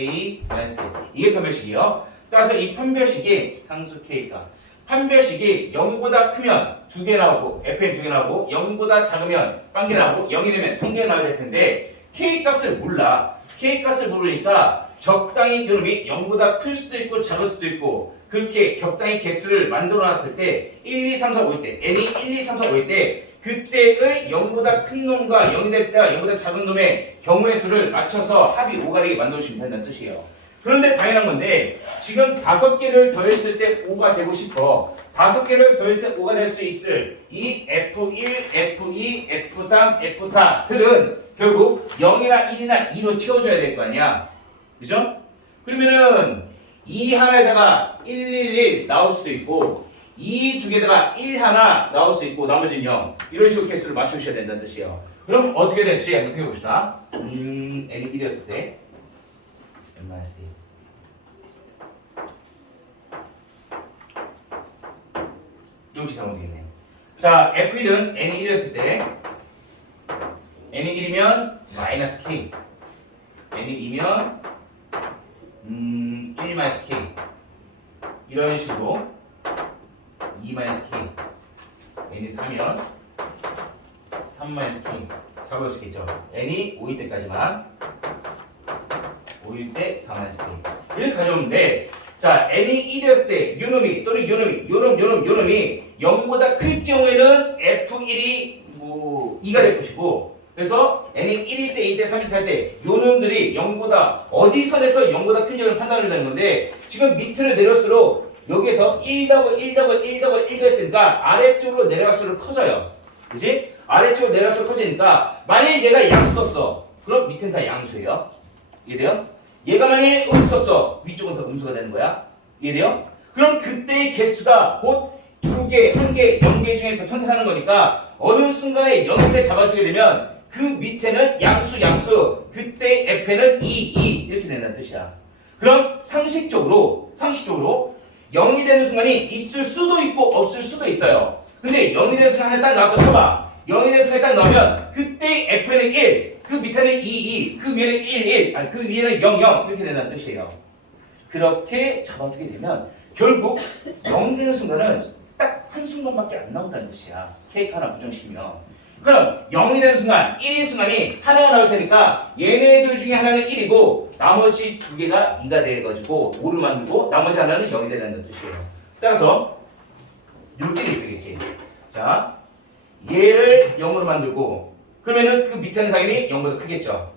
-a 이게 판별식이에요. 따라서 이 판별식이 상수 k가 판별식이 0보다 크면 2개 나오고 fn 2개 나오고, 0보다 작으면 1개 나오고, 0이 되면 1개 나와야 될 텐데 k값을 몰라. k값을 모르니까 적당히 그놈이 0보다 클 수도 있고 작을 수도 있고, 그렇게 적당히 개수를 만들어 놨을 때 1, 2, 3, 4, 5일 때 n이 1, 2, 3, 4, 5일 때 그때의 0보다 큰 놈과 0이 될 때와 0보다 작은 놈의 경우의 수를 맞춰서 합이 5가 되게 만들어주시면 된다는 뜻이에요. 그런데 당연한 건데 지금 5개를 더했을 때 5가 되고 싶어. 5개를 더했을 때 5가 될 수 있을 이 F1, F2, F3, F4들은 결국 0이나 1이나 2로 채워줘야 될 거 아니야. 그죠? 그러면은 2 하나에다가 111 나올 수도 있고, 2 두 개에다가 1 하나 나올 수 있고, 나머지는 0. 이런 식으로 개수를 맞추셔야 된다는 뜻이에요. 그럼 어떻게 될지 한번 생각해봅시다. n이 1이었을 때 n-1 이렇게 잡으면 되겠네요. 자, f1은 n이 1이었을 때 n이 1이면 -k, n이 2면 1-k 이런 식으로 2-k, n이 4면 3-k 잡을 수 있겠죠. n이 5일 때까지만 5일 때 4-k 이렇게 가져오는데, 자, n이 1이었을 때 요놈이 또는 요놈이 0보다 클 경우에는 f1이 2가 될 것이고, 그래서 n이 1일 때, 2일 때, 3일 때, 4일 때 요놈들이 0보다 어디 선에서 0보다 큰지를 판단한다는 건데, 지금 밑으로 내려올수록 여기에서 1 했으니까 아래쪽으로 내려갈수록 커져요. 그지? 아래쪽으로 내려갈수록 커지니까 만약에 얘가 양수 떴어. 그럼 밑은 다 양수예요. 이해돼요? 얘가 만약에 음수 떴어. 위쪽은 다 음수가 되는 거야. 이해돼요? 그럼 그때의 개수가 곧 두 개, 한 개, 0개 중에서 선택하는 거니까 어느 순간에 0일 때 잡아주게 되면 그 밑에는 양수 그때 f는 2 이렇게 된다는 뜻이야. 그럼 상식적으로 0이 되는 순간이 있을 수도 있고 없을 수도 있어요. 근데 0이 되는 순간 하나 딱 나왔고 쳐봐. 0이 되는 순간에 딱 넣으면 그때 f는 1, 그 밑에는 2, 그 위에는 1, 그 위에는 0 이렇게 된다는 뜻이에요. 그렇게 잡아주게 되면 결국 0이 되는 순간은 딱 한순간밖에 안 나온다는 뜻이야. 케이크 하나 부정시키면. 그럼 0이 되는 순간, 1인 순간이 하나가 나올 테니까 얘네들 중에 하나는 1이고 나머지 두 개가 2가 돼가지고 5를 만들고 나머지 하나는 0이 된다는 뜻이에요. 따라서 이렇게 돼 있어야겠지. 자, 얘를 0으로 만들고 그러면은 그 밑에는 당연히 0보다 크겠죠.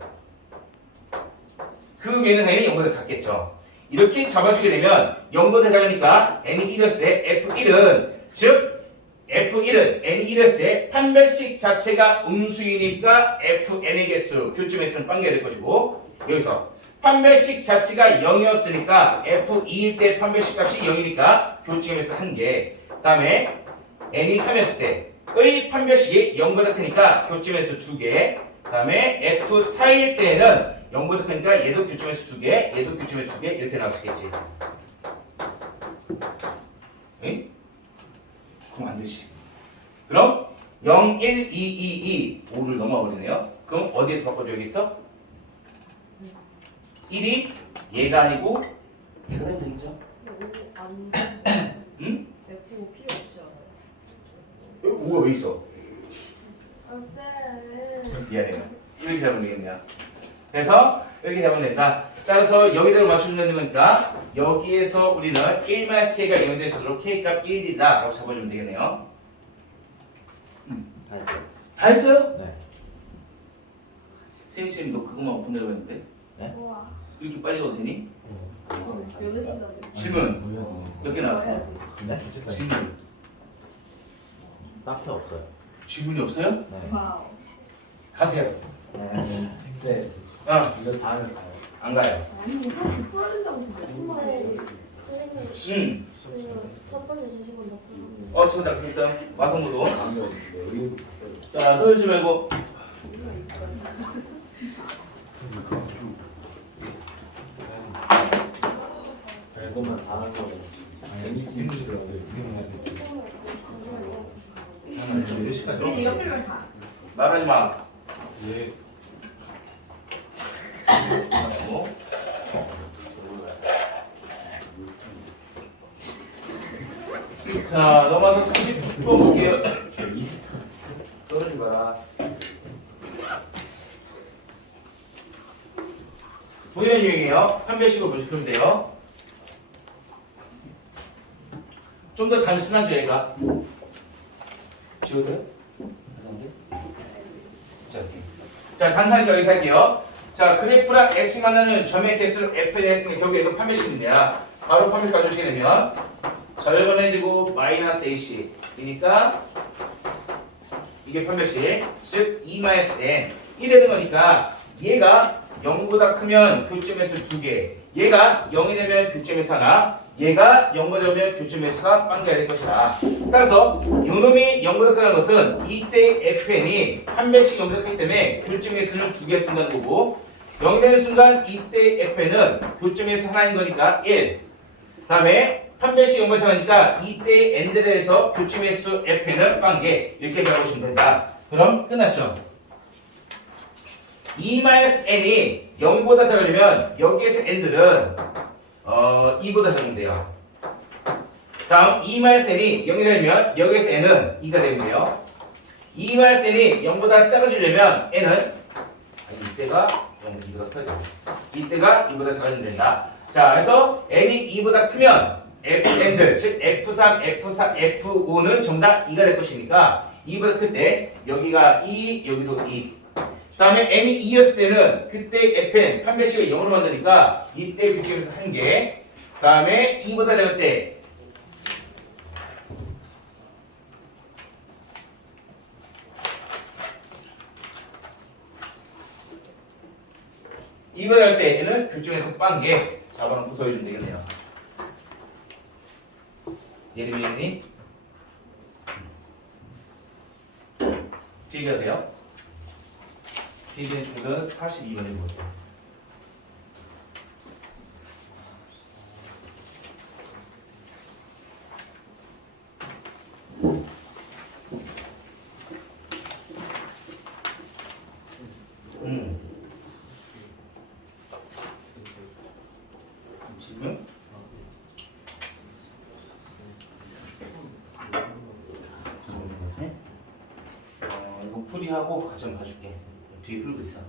그 위에는 당연히 0보다 작겠죠. 이렇게 잡아주게 되면 0보다 작으니까 n이 1였을 f1은 즉 f1은 n이 1였을 판별식 자체가 음수이니까 fn의 개수 교점의 수는 빵개가 될 것이고 여기서 판별식 자체가 0이었으니까 f2일 때 판별식 값이 0이니까 교점의 수 1개 그 다음에 n이 3이었을 때의 판별식이 0보다 크니까 교점의 수 2개 그 다음에 f4일 때는 0보다 크니까 얘도 교점의 수 2개 얘도 교점의 수 2개 이렇게 나올 수 있겠지. 응? 그럼 안 되지. 그럼 0, 1, 2, 2, 2, 5를 넘어버리네요. 그럼 어디에서 바꿔줘야겠어? 1이 얘가 아니고 얘가 되면 되겠죠? 안 응? F 필요 없지 않아요? 5가 왜 있어? 쌤. 미안해요. 이렇게 잡으면 되겠네요. 그래서 이렇게 잡으면 된다. 따라서 여기대로 맞춰주는 거니까 여기에서 우리는 1-k가 0이 될수록 k값 1이다 라고 잡아주면 되겠네요. 다 했어요? 네. 세인쌤 너 그것만 보내려고 했는데 우와. 이렇게 빨리 가도 되니? 몇 시다? 질문 몇 개 나왔어? 네? 질문 딱히 없어요. 질문이 없어요? 네. 와우. 가세요. 네. 이거 다음에 가요. 안 가요. 아니 이거 풀어야 된다고 해서 몇 번만 했지. 선생님, 응. 첫 번째 주시고 몇 지금 다 됐어. 마성구도. 안 배웠는데. 자, 떨어지지 말고. 이것만 다 하는 거고. 아니, 힘들더라고요. 몇 시까지? 우리 이거 풀면 다. 말하지 마. 예. 자, 넘어서 30번 볼게요. 떨어지 마라. 보이는 유형이에요. 판별식으로 보시면 돼요. 좀 더 단순하죠, 얘가. 지워도요? 자, 이렇게. 자, 단순하게 여기서 할게요. 자, 그래프랑 S 만나는 점의 개수를 F에 했으니까 결국에 이거 판별식인데요. 바로 판별식 가져오시게 되면 절반해지고 마이너스 AC 이니까 이게 판별식 즉 2-n 이 되는 거니까 얘가 0보다 크면 교점에서 2개 얘가 0이 되면 교점에서 하나 얘가 0보다 작으면 교점에서가 빵개가 될 것이다. 따라서 요놈이 0보다 크다는 것은 이때 fn이 판별식 0보다 크기 때문에 교점에서는 2개가 뜬다는 거고 0이 되는 순간 이때 fn은 교점에서 하나인 거니까 1 다음에 판별식 0보다 작으니까 이때 n들에서 교점의 수 fn은 빵개 이렇게 잡으시면 된다. 그럼 끝났죠? 2-n이 0보다 작으려면 여기에서 n들은 2보다 작으면 돼요. 다음 2-n이 0이 되면 여기에서 n은 2가 되면 돼요. 2-n이 0보다 작아지려면 n은 이때가 2보다 커야 돼요. 이때가 2보다 작아지면 된다. 자, 그래서 n이 2보다 크면 fn들 즉 f3, f4, f5는 전부 다 2가 될 것이니까 2보다 클 때 여기가 2, 여기도 2. 다음에 n이 2였을 때는 그때 fn 판별식을 0으로 만드니까 이때 규칙에서 1개 다음에 2보다 작을 때 이보다 작을 때 n은 규칙에서 빵개 잡아놓고 더해주면 되겠네요. 예림이니 필기하세요. 필기의 중은 42번에 보세요. 지금 이거 풀이하고 같이 한번 봐줄게. 뒤에 풀고 있어.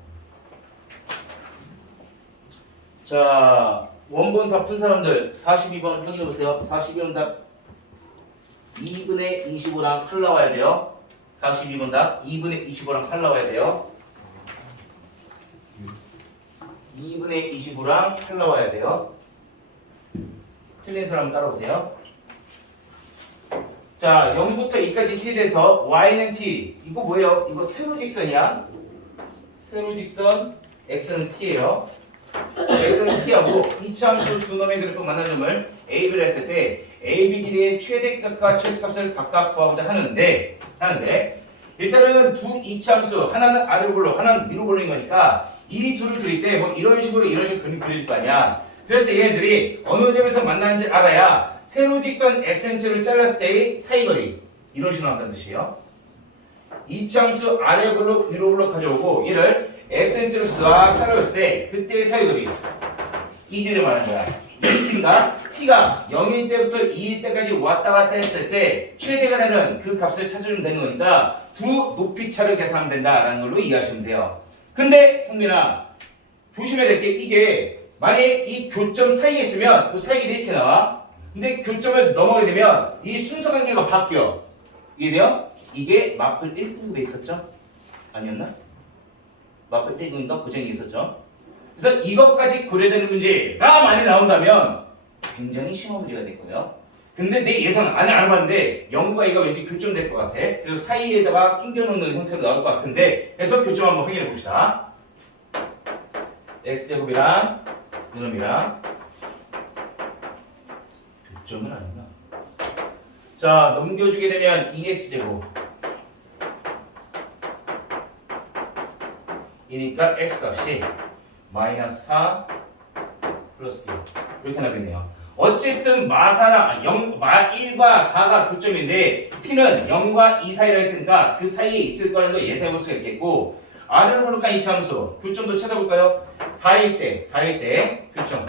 자, 원본 다 푼 사람들 42번 확인해 보세요. 42번 답 2분의 25랑 8 나와야 돼요. 42번 답 2분의 25랑 8 나와야 돼요. 2분의 25랑 8 나와야 돼요. 틀린 사람 따라오세요. 자, 0부터 2까지 t에 대해서 y는 t. 이거 뭐예요? 이거 세로직선이야. 세로직선 x는 t예요. x는 t하고 이차함수 두 놈의 그래프 만난 점을 a를 했을 때 ab 길이의 최대값과 최소값을 각각 구하고자 하는데 일단은 두 이차함수 하나는 아래로 볼로 하나는 위로 볼로인 거니까 이 둘을 그릴 때 뭐 이런 식으로 그림 그려줄 거 아니야. 그래서 얘네들이 어느 점에서 만나는지 알아야 세로직선 x를 잘랐을 때의 사이거리 이런 식으로 한다는 뜻이에요. 이차함수 아래 블록 위로 블록 가져오고 얘를 x를 싹 잘랐을 때 그때의 사이거리 이 길이를 말하는 거야. 이 길이가 t가 0일 때부터 2일 때까지 왔다 갔다 했을 때 최대가 되는 그 값을 찾아주면 되는 거니까 두 높이 차를 계산하면 된다라는 걸로 이해하시면 돼요. 근데 성민아 조심해야 될 게 이게 만약에 이 교점 사이에 있으면 그 사이길이 이렇게 나와. 근데 교점을 넘어가게 되면 이 순서 관계가 바뀌어. 이해돼요? 이게 마플 1등급에 있었죠? 아니었나? 마플 1등급인가? 고정이 있었죠? 그래서 이것까지 고려되는 문제가 많이 나온다면 굉장히 심한 문제가 될 거예요. 근데 내 예상 안 알아봤는데 0과 2가 왠지 교점될 것 같아. 그래서 사이에다가 끼겨놓는 형태로 나올 것 같은데 그래서 교점 한번 확인해 봅시다. x제곱이랑 이놈이랑 교점은 아닌가? 자, 넘겨주게 되면 2x제곱 이니까 x값이 마이너스 4 플러스 1 이렇게 나겠네요. 어쨌든 마 1과 4가 교점인데 t는 0과 2 사이라 했으니까 그 사이에 있을 거라는 걸 예상해 볼 수가 있겠고 r을 볼록한 이차함수 교점도 찾아볼까요? 4일 때 교점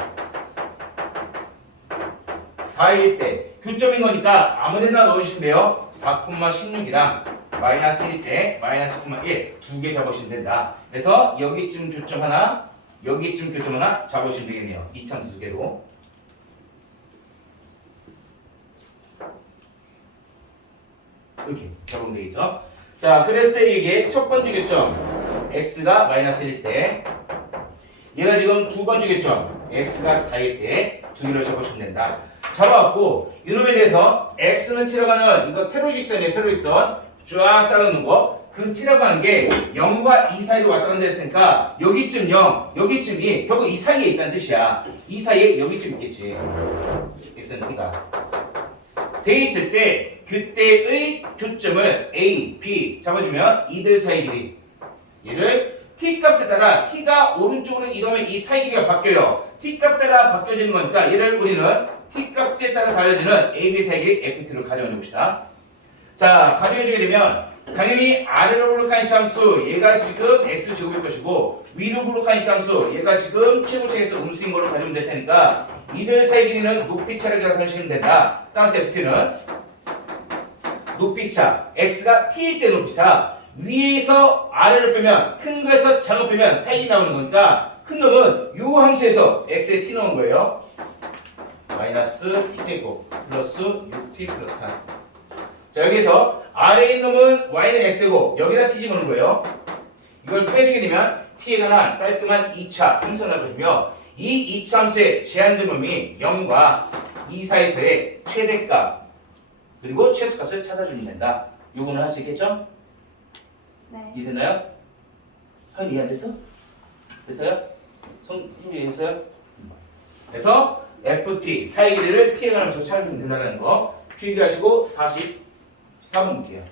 4일 때 교점인 거니까 아무데나 넣어주시면 돼요. 4,16이랑 마이너스 1일 때 마이너스 1 두 개 잡으시면 된다. 그래서 여기쯤 교점 하나 여기쯤 교점 하나 잡으시면 되겠네요. 이차함수 두 개로 이렇게 잡으면 되겠죠. 자, 그래서 이게 첫 번째 교점 x가 마이너스 1일 때 얘가 지금 두 번째 교점 x가 4일 때 두 개를 잡으시면 된다. 잡아갖고 이놈에 대해서 x는 t라고 하는 이거 세로직선이에요. 세로직선 쫙 자르는 거 그 t라고 하는 게 0과 2 사이로 왔다 갔다 했으니까 여기쯤 0 여기쯤 2 결국 이 사이에 있다는 뜻이야. 이 사이에 여기쯤 있겠지. x는 t가 돼 있을 때 그때의 교점을 A, B 잡아주면 이들 사이 길이 얘를 t 값에 따라 t가 오른쪽으로 이동하면 이 사이 길이가 바뀌어요. t 값에 따라 바뀌어지는 거니까 얘를 우리는 t 값에 따라 달라지는 A, B 사이 길이 FT로 가져가 봅시다. 자, 가져가게 되면 당연히 아래로 볼록한 이차함수 얘가 지금 x제곱일 것이고 위로 볼록한 이차함수 얘가 지금 최고치에서 음수인 걸로 가져오면 될 테니까 이들 사이 길이는 높이차를 계산하시면 된다. 따라서 FT는 높이차 x가 t일 때 높이차 위에서 아래를 빼면 큰 거에서 작은 빼면 사이 나오는 거니까 큰 놈은 요 함수에서 x에 t 넣은 거예요. 마이너스 t제곱 플러스 6t 플러스 8. 자, 여기서 아래에 있는 놈은 y는 x고 여기다 t 집어넣는 거예요. 이걸 빼주게 되면 t에 관한 깔끔한 2차 함수를 보시며 이 2차 함수의 제한된 범위 0과 2 사이에서의 최대값 그리고 최소값을 찾아주면 된다. 요거는 할 수 있겠죠? 네. 이해되나요? 한 이해 안 돼서? 됐어요? 이해했어요? 그래서 FT 사이 길이를 T에 관해서 찾아주면 된다는 거 필기하시고 44번 볼게요.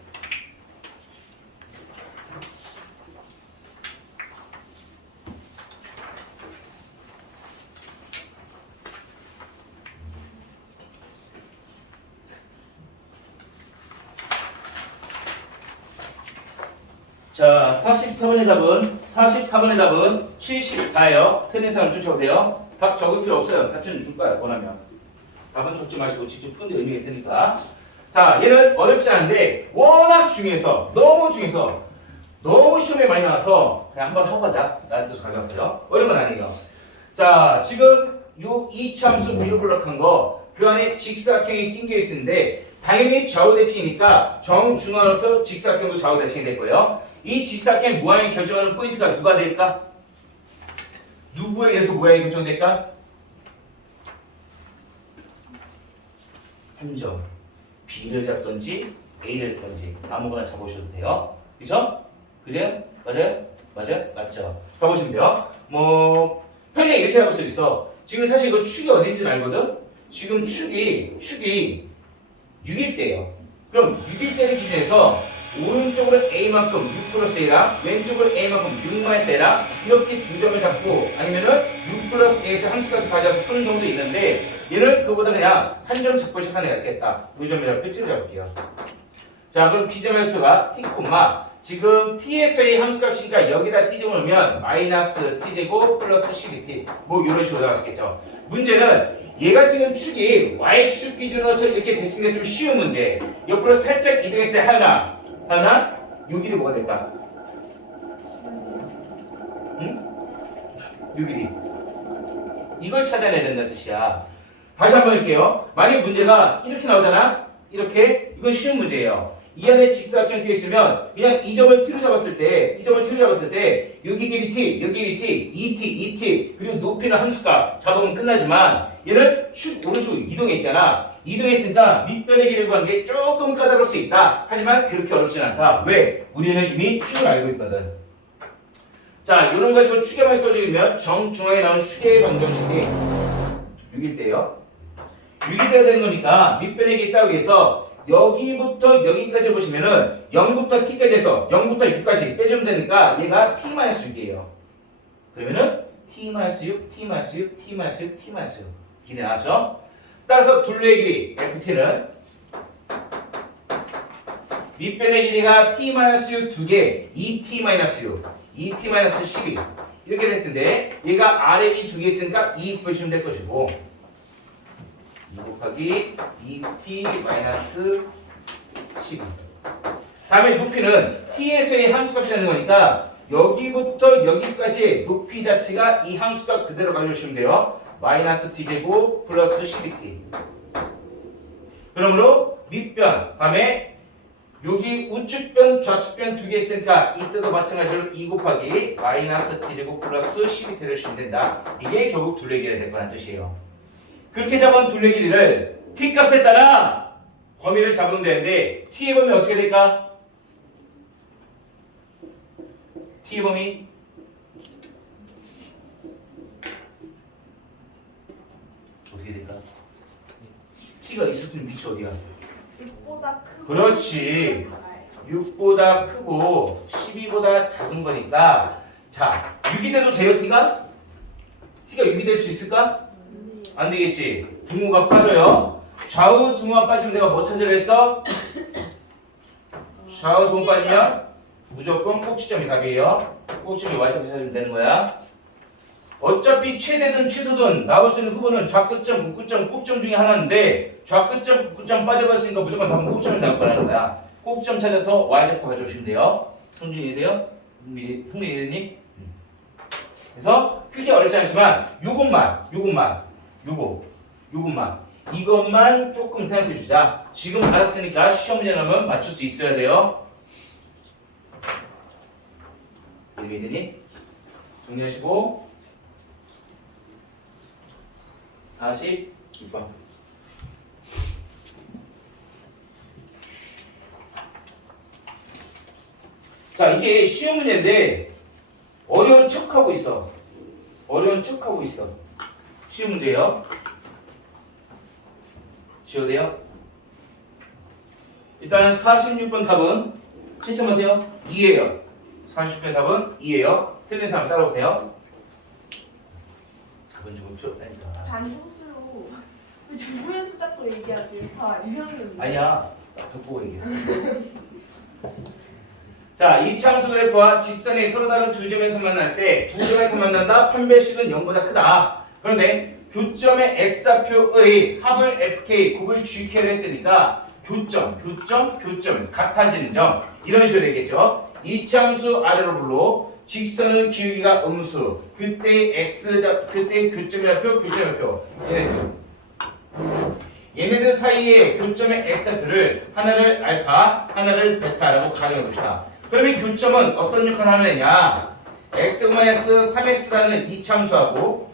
자, 44번의 답은 74예요. 틀린 사람 쫓아오세요. 답 적을 필요 없어요. 답변 줄 거야, 원하면. 답은 적지 마시고 직접 푸는데 의미가 있으니까. 자, 얘는 어렵지 않은데 워낙 중요해서 너무 시험에 많이 나와서 그냥 한번 하고 가자. 라는 뜻으로 가져왔어요. 어려운 건 아니에요. 자, 지금 요 이차함수 비교블록한 거 그 안에 직사각형이 낀 게 있는데 당연히 좌우대칭이니까 정중앙으로서 직사각형도 좌우대칭이 될 거예요. 이 직사각형 모양을 결정하는 포인트가 누가 될까? 누구에 의해서 모양이 결정될까? 한 점. B를 잡던지 A를 잡던지 아무거나 잡으셔도 돼요. 그죠? 그래요? 맞아요? 맞아요? 맞죠? 가보시면 돼요. 뭐 편하게 이렇게 잡을 수 있어. 지금 사실 이거 축이 어딘지 알거든? 지금 축이 6일 때예요. 그럼 6일 때를 기준해서 오른쪽으로 A만큼 6 플러스 A랑 왼쪽으로 A만큼 6 마이너스 A랑 이렇게 두 점을 잡고 아니면은 6 플러스 A에서 함수값을 가져와서 푸는 경우도 있는데 얘는 그보다 그냥 한 점 잡고 시작하는 게 낫겠다. 이 점을 잡고 T로 잡을게요. 자, 그럼 B점의 표가 T, 지금 T에서의 함수값이니까 여기다 T점을 넣으면 마이너스 T제곱 플러스 12T 뭐 이런 식으로 나왔겠죠. 문제는 얘가 지금 축이 Y축 기준으로서 이렇게 대칭됐으면 쉬운 문제. 옆으로 살짝 이동했어요. 하연아 요 길이 뭐가 될까? 응? 요 길이 이걸 찾아내야 된다는 뜻이야. 다시 한번 할게요. 만약 문제가 이렇게 나오잖아. 이렇게 이건 쉬운 문제예요. 이 안에 직사각형이 되어 있으면 그냥 이 점을 T로 잡았을 때 여기 길이 T, 여기 길이 T, ET 그리고 높이는 함수값 잡으면 끝나지만 얘는 축 오른쪽으로 이동했잖아. 이동했으니까 밑변의 길을 구하는 게 조금 까다로울 수 있다. 하지만 그렇게 어렵진 않다. 왜? 우리는 이미 축을 알고 있거든. 자, 이런 거 가지고 축에만 써주면 정중앙에 나오는 축의 방정식이 6일 때요. 6일 때가 되는 거니까 밑변의 길이 있다고 해서 여기부터 여기까지 보시면은 0부터 T까지 해서 0부터 6까지 빼주면 되니까 얘가 T-6이에요. 그러면은 T-6, T-6, T-6, T-6 이게 나왔죠? 따라서 둘레의 길이 FT는 밑변의 길이가 T-6 2개, 2T-6, 2T-12 이렇게 될 텐데 얘가 아래 이 두 개 있으니까 2 보시면 될 것이고 2 곱하기 2t-12 다음에 높이는 t에서의 함수값이 되는 거니까 여기부터 여기까지의 높이 자체가 이 함수값 그대로 가져오시면 돼요. 마이너스 t제곱 플러스 12t 그러므로 밑변 다음에 여기 우측변 좌측변 두 개 있으니까 이때도 마찬가지로 2 곱하기 마이너스 t제곱 플러스 12t를 주시면 된다. 이게 결국 둘레길이 될 거란 뜻이에요. 그렇게 잡은 둘레 길이를 t 값에 따라 범위를 잡으면 되는데 t의 범위 어떻게 될까? t의 범위 어떻게 될까? t가 있을 때 위치 어디야? 6보다 크고 그렇지. 6보다 크고 12보다 작은 거니까 자 6이 돼도 돼요 t가? t가 6이 될 수 있을까? 안 되겠지. 등호가 빠져요. 좌우 등호가 빠지면 내가 뭐 찾으려 했어? 좌우 등호 빠지면 무조건 꼭지점이 답이에요. 꼭지점이 Y점 찾으면 되는 거야. 어차피 최대든 최소든 나올 수 있는 후보는 좌끝점, 우끝점, 꼭점 중에 하나인데 좌끝점, 우끝점 빠져버렸으니까 무조건 답은 꼭점이 나올 거라는 거야. 꼭점 찾아서 Y좌표 가져오시면 돼요. 성준이 이해돼요? 흥미 이해되니? 그래서 크게 어렵지 않지만 요것만 이것만 조금 생각해 주자. 지금 알았으니까 시험 문제 나오면 맞출 수 있어야 돼요. 이해되니? 정리하시고 42번 자 이게 시험 문제인데 어려운 척하고 있어. 시험 문제예요. 지워도 돼요? 일단 46번 답은 7점한테요? 2예요. 40번 답은 2예요. 틀린 사람 따라오세요. 답은 조금 필요 없다니까. 반조수로 왜 주부에서 자꾸 얘기하지? 다 이형은 아니야. 나 보고 얘기했어. 자, 이차함수 그래프와 직선이 서로 다른 두 점에서 만날 때 두 점에서 만난다. 판별식은 0보다 크다. 그런데 교점의 S좌표의 합을 FK, 곱을 GK를 했으니까 교점 같아지는 점 이런 식으로 되겠죠. 이차함수 아래로 불러 직선은 기울기가 음수. 그때 그때 교점의 좌표 얘네들 사이에 교점의 S좌표를 하나를 알파, 하나를 베타라고 가정해 봅시다. 그럼 이 교점은 어떤 역할을 하는 애냐? x-3x라는 2차함수하고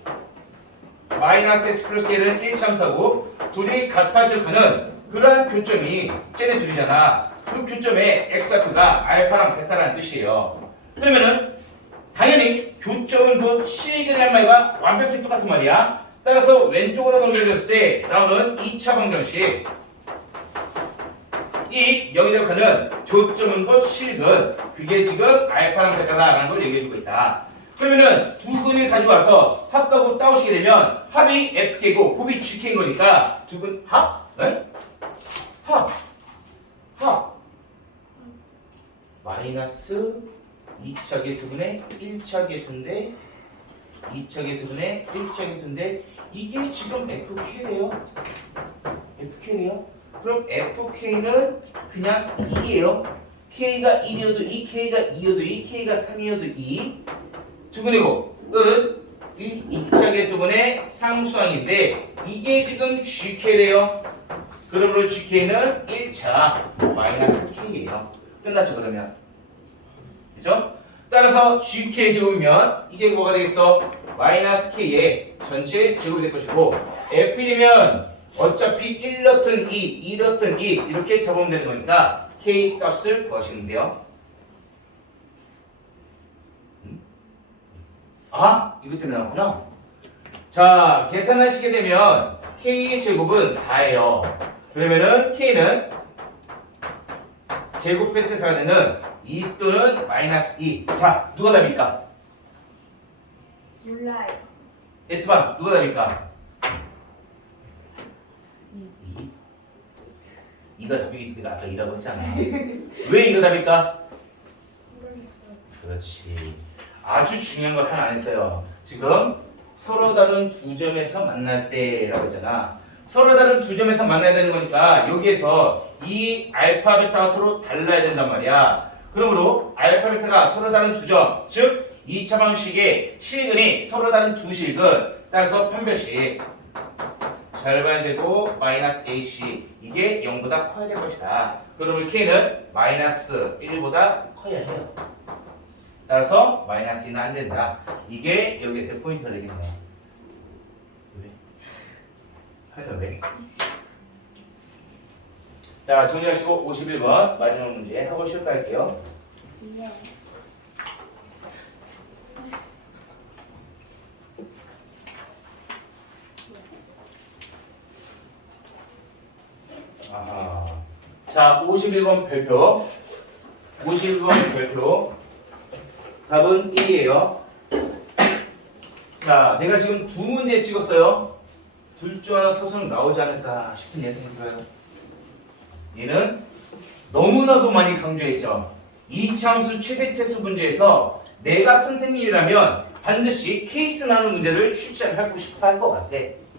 마이너스 x 플러스 1은 1차함수하고 둘이 같아질 하는 그러한 교점이 쟤네 둘이잖아. 그 교점의 x좌표가 알파랑 베타라는 뜻이에요. 그러면은 당연히 교점은 그 실근이라는 말과 완벽히 똑같은 말이야. 따라서 왼쪽으로 넘겨졌을 때 나오는 2차 방정식 이 영역하는 교점은 곧 실근 그게 지금 알파랑 베타다라는 걸 얘기해주고 있다. 그러면은 두 근을 가지고 와서 합하고 따오시게 되면 합이 FK고 곱이 GK인 거니까 두 근 합? 네? 합 마이너스 2차 계수분의 1차 계수인데 2차 계수분의 1차 계수인데 이게 지금 FK래요. 그럼 FK는 그냥 2예요. K가 1이어도 2, K가 2여도 2, K가 3이어도 2. 두근이고 은 이 2차 계수분의 상수항인데 이게 지금 GK래요. 그러므로 GK는 1차 마이너스 K예요. 끝났죠 그러면. 그죠? 따라서 GK 제곱이면 이게 뭐가 되겠어? 마이너스 K의 전체 제곱이 될 것이고 F1이면 어차피 1 넣든 2 넣든 2 이렇게 잡으면 되는 거니까 K 값을 구하시면 돼요. 아, 이것 때문에 나왔구나. 자, 계산하시게 되면 K의 제곱은 4예요. 그러면은 K는 제곱했을 때 4가 되는 2 또는 마이너스 2. 자, 누가 답입니까? 몰라요. S반, 누가 답입니까? 2가 답이겠으니까 아까 2라고 했잖아. 왜 이거 답일까? 그렇지. 아주 중요한 걸 하나 안 했어요. 지금 서로 다른 두 점에서 만날 때라고 했잖아. 서로 다른 두 점에서 만나야 되는 거니까 여기에서 이 알파 베타가 서로 달라야 된단 말이야. 그러므로 알파 베타가 서로 다른 두 점, 즉 2차 방식의 실근이 서로 다른 두 실근, 따라서 판별식 절반 제곱 마이너스 AC 이게 0보다 커야 될 것이다. 그러면 K는 마이너스 1보다 커야 해요. 따라서 마이너스 2는 안 된다. 이게 여기에서 포인트가 되겠네. 왜? 하여튼 왜? 자, 정리하시고 51번 마지막 문제 하고 쉬었다 할게요. 네. 아하. 자, 51번 별표. 51번 별표. 답은 1이에요. 자, 내가 지금 두 문제 찍었어요. 둘 중 하나 서술은 나오지 않을까 싶은 예상이 들어요. 얘는 너무나도 많이 강조했죠. 이차함수 최대체수 문제에서 내가 선생님이라면 반드시 케이스 나누는 문제를 출제하고 싶어 할 것 같아.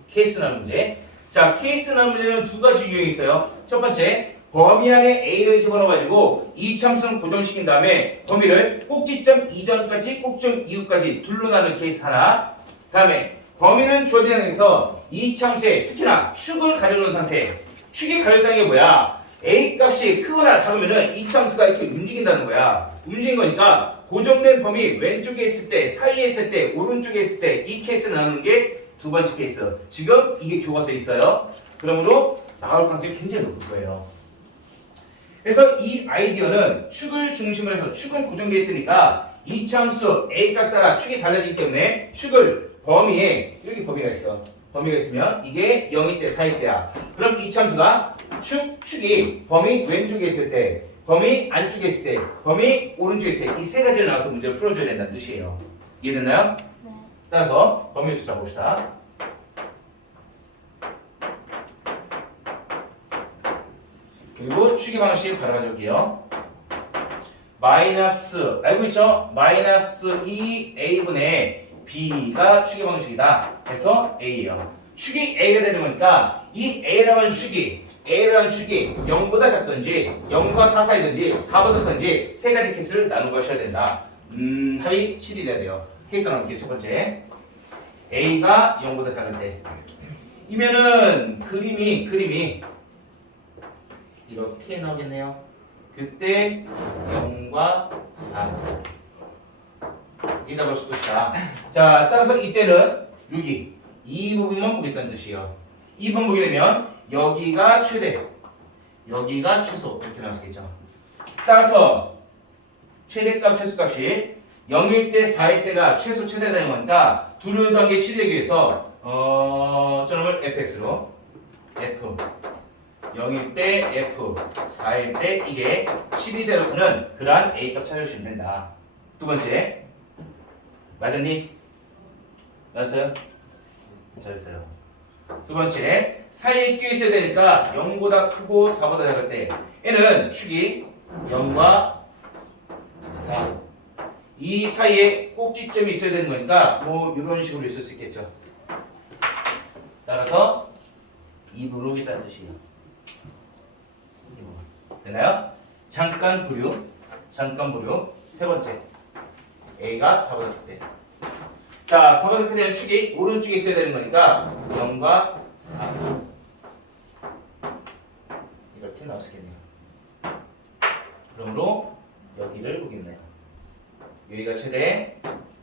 케이스 나누는 문제. 자, 케이스 나누는 문제는 두 가지 유형이 있어요. 첫 번째, 범위 안에 A를 집어넣어가지고 이차함수는 고정시킨 다음에 범위를 꼭지점 이전까지 꼭지점 이후까지 둘로 나눈 케이스 하나. 다음에 범위는 주어진 상태에서 이차함수에 특히나 축을 가려놓은 상태. 축이 가려있다는 게 뭐야? A 값이 크거나 작으면은 이차함수가 이렇게 움직인다는 거야. 움직인 거니까 고정된 범위 왼쪽에 있을 때, 사이에 있을 때, 오른쪽에 있을 때 이 케이스를 나누는 게 두 번째 케이스. 지금 이게 교과서에 있어요. 그러므로 나올 가능성이 굉장히 높을 거예요. 그래서 이 아이디어는 축을 중심으로 해서 축은 고정되어 있으니까 이차함수 A 값 따라 축이 달라지기 때문에 축을 범위에 여기 범위가 있어. 범위가 있으면 이게 0일 때, 4일 때야. 그럼 이차함수가 축이 범위 왼쪽에 있을 때, 범위 안쪽에 있을 때, 범위 오른쪽에 있을 때 이 세 가지를 나와서 문제를 풀어줘야 된다는 뜻이에요. 이해됐나요? 네. 따라서 범위를 찾아봅시다. 그리고 추계 방식 바로 가져올게요. 마이너스 알고 있죠? 마이너스 2a분의 b가 축의 방식이다. 그래서 a예요. 축이 a가 되는 거니까 이 a라는 축이 0보다 작든지 0과 4 사이든지 4보다 크든지 세 가지 케이스를 나누고 하셔야 된다. 합이 7이 돼야 돼요. 케이스 나눌게요. 첫 번째 a가 0보다 작을 때 이면은 그림이 이렇게 나오겠네요. 그때 0과 4 이게 잡을 것이다. 자, 따라서 이때는 여기 이 부분만 보겠다는 뜻이에요. 2번 보게 되면 여기가 최대, 여기가 최소 이렇게 나왔겠죠. 따라서 최대값, 최소값이 0일 때, 4일 때가 최소, 최대 되는 거니까 둘을 더한 게 7이 되기 위해서 저놈을 fx로 f 0일 때 f, 4일 때 이게 7이 되는 그러한 a값 찾아주시면 된다. 두 번째 맞았니? 맞았어요? 잘했어요. 두 번째 사이에 끼어 있어야 되니까 0보다 크고 4보다 작을 때 얘는 축이 0과 4 이 사이에 꼭지점이 있어야 되는 거니까 뭐 이런 식으로 있을 수 있겠죠. 따라서 2부로 있다는 뜻이에요. 되나요? 잠깐 보류. 세 번째 A가 4보다 클 때. 자, 4보다 클 때는 축이 오른쪽에 있어야 되는 거니까 0과 4 이렇게 나올 수 있겠네요. 그러므로 여기를 보겠네요. 여기가 최대,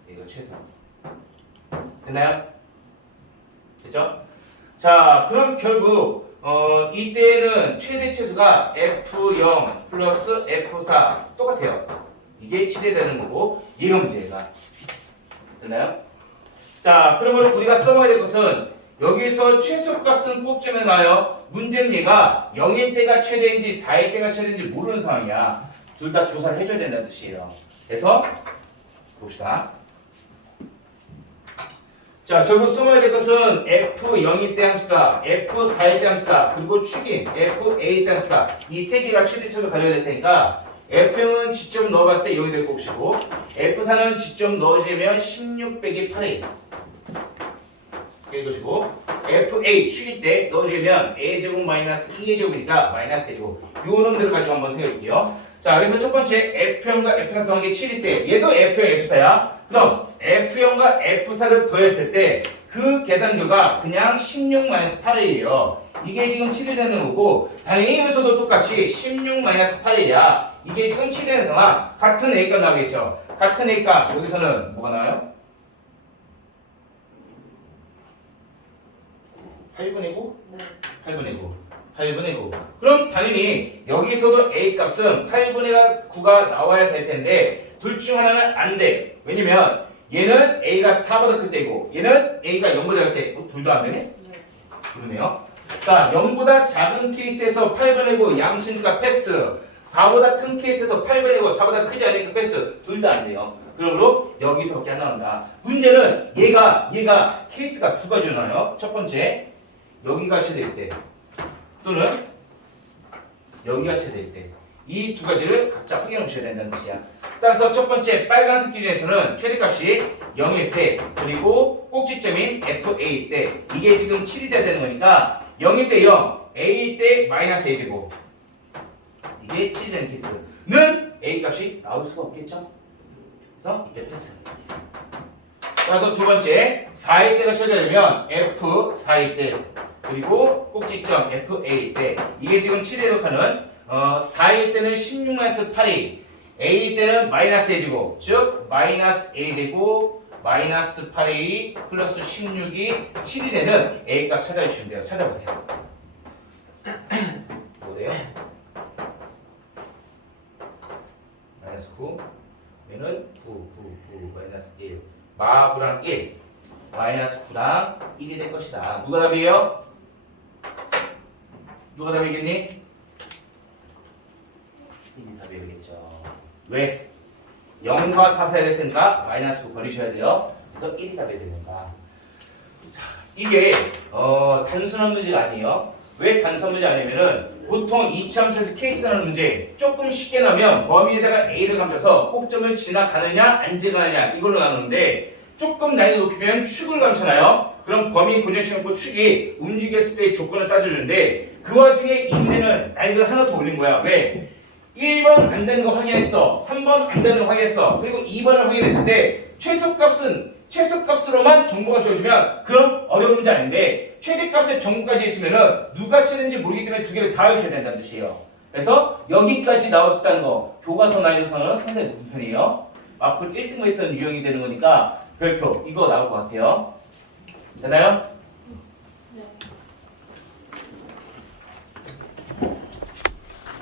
여기가 최소. 됐나요? 됐죠? 자, 그럼 결국 이때는 최대 최소가 F0 플러스 F4 똑같아요. 이게 7이 되는 거고 얘가 문제가. 됐나요? 자, 그러면 우리가 써먹어야 될 것은 여기서 최소값은 꼭지면 나요. 문제는 얘가 0일 때가 최대인지 4일 때가 최대인지 모르는 상황이야. 둘 다 조사를 해줘야 된다는 뜻이에요. 그래서 봅시다. 자, 결국 써먹어야 될 것은 F0일 때 함수가, F4일 때 함수가, 그리고 축인 FA 때 함수가 이 세 개가 최대 최소 가져야 될 테니까 F0은 지점 넣어봤을 때 여기 될 것이고 F4는 지점 넣으시면 16 빼기 8이 될 것이고 FA 축일 때 넣으시면 A제곱 마이너스 2의 제곱이니까 마이너스 A제곱 요 놈들을 가지고 한번 생각해볼게요. 자, 그래서 첫 번째 F0과 F4 더한 게 7일 때 얘도 F0, F4야. 그럼 F0과 F4를 더했을 때 그 계산 결과 그냥 16-8A예요. 이게 지금 7이 되는 거고 당연히 여기서도 똑같이 16-8A야. 이게 지금 7이 되는 상황 같은 A값 나오겠죠. 같은 A값 여기서는 뭐가 나와요? 8분의 9? 네. 8분의 9. 그럼 당연히 여기서도 A값은 8분의 9가 나와야 될 텐데 둘 중 하나는 안 돼. 왜냐면 얘는 A가 4보다 클 때고 얘는 A가 0보다 작을 때 둘 다 안 되네? 네. 그러네요. 자, 0보다 작은 케이스에서 8분의 9 양수니까 패스. 4보다 큰 케이스에서 8분의 9 4보다 크지 않으니까 패스. 둘 다 안 돼요. 그러므로 여기서밖에 안 나온다. 문제는 얘가 케이스가 두 가지로 나와요. 첫 번째 여기가 최대일 때 또는 여기가 최대일 때 이 두 가지를 각자 확인해 보셔야 된다는 뜻이야. 따라서 첫 번째 빨간색 기준에서는 최대값이 0일 때 그리고 꼭지점인 FA일 때 이게 지금 7이 돼야 되는 거니까 0일 때 0, A일 때 마이너스 A제곱 이게 7이 되는 케이스는 A값이 나올 수가 없겠죠? 그래서 이때 패스. 따라서 두 번째 4일 때가 최대되면 F4일 때 그리고 꼭지점 FA일 때 이게 지금 7에 해당하는 4일 때는 16-8이 A일 때는 마이너스 A제곱 즉 마이너스 A제곱 마이너스 8A 플러스 16이 7이 되는 A값 찾아주시면 돼요. 찾아보세요. 뭐래요? 마이너스 9 얘는 9 마이너스 1 마구랑 1 마이너스 9랑 1이 될 것이다. 누가 답이에요? 누가 답이겠니? 1이 답이겠죠. 왜? 0과 4 사이에 됐으니까 마이너스 9 버리셔야 돼요. 그래서 1이 답이 됩니다. 자, 이게 단순한 문제가 아니에요. 왜 단순한 문제 아니면은 보통 이치함수에서 케이스 나는 문제 조금 쉽게 나면 범위에다가 A를 감춰서 꼭점을 지나가느냐 안 지나가느냐 이걸로 나누는데 조금 난이도 높이면 축을 감잖아요. 그럼 범위 고정시간 고 축이 움직였을 때의 조건을 따져주는데 그 와중에 이 문제는 난이도를 하나 더 올린 거야. 왜? 1번 안 되는 거 확인했어. 3번 안 되는 거 확인했어. 그리고 2번을 확인했을 때 최소값으로만 정보가 주어지면 그럼 어려운 문제 아닌데 최대값에 정보까지 있으면은 누가 치는지 모르기 때문에 두 개를 다 하셔야 된다는 뜻이에요. 그래서 여기까지 나올 수 있다는 거 교과서 난이도상은 상당히 높은 편이에요. 앞으로 1등 했던 유형이 되는 거니까 별표 이거 나올 것 같아요. 되나요? 네.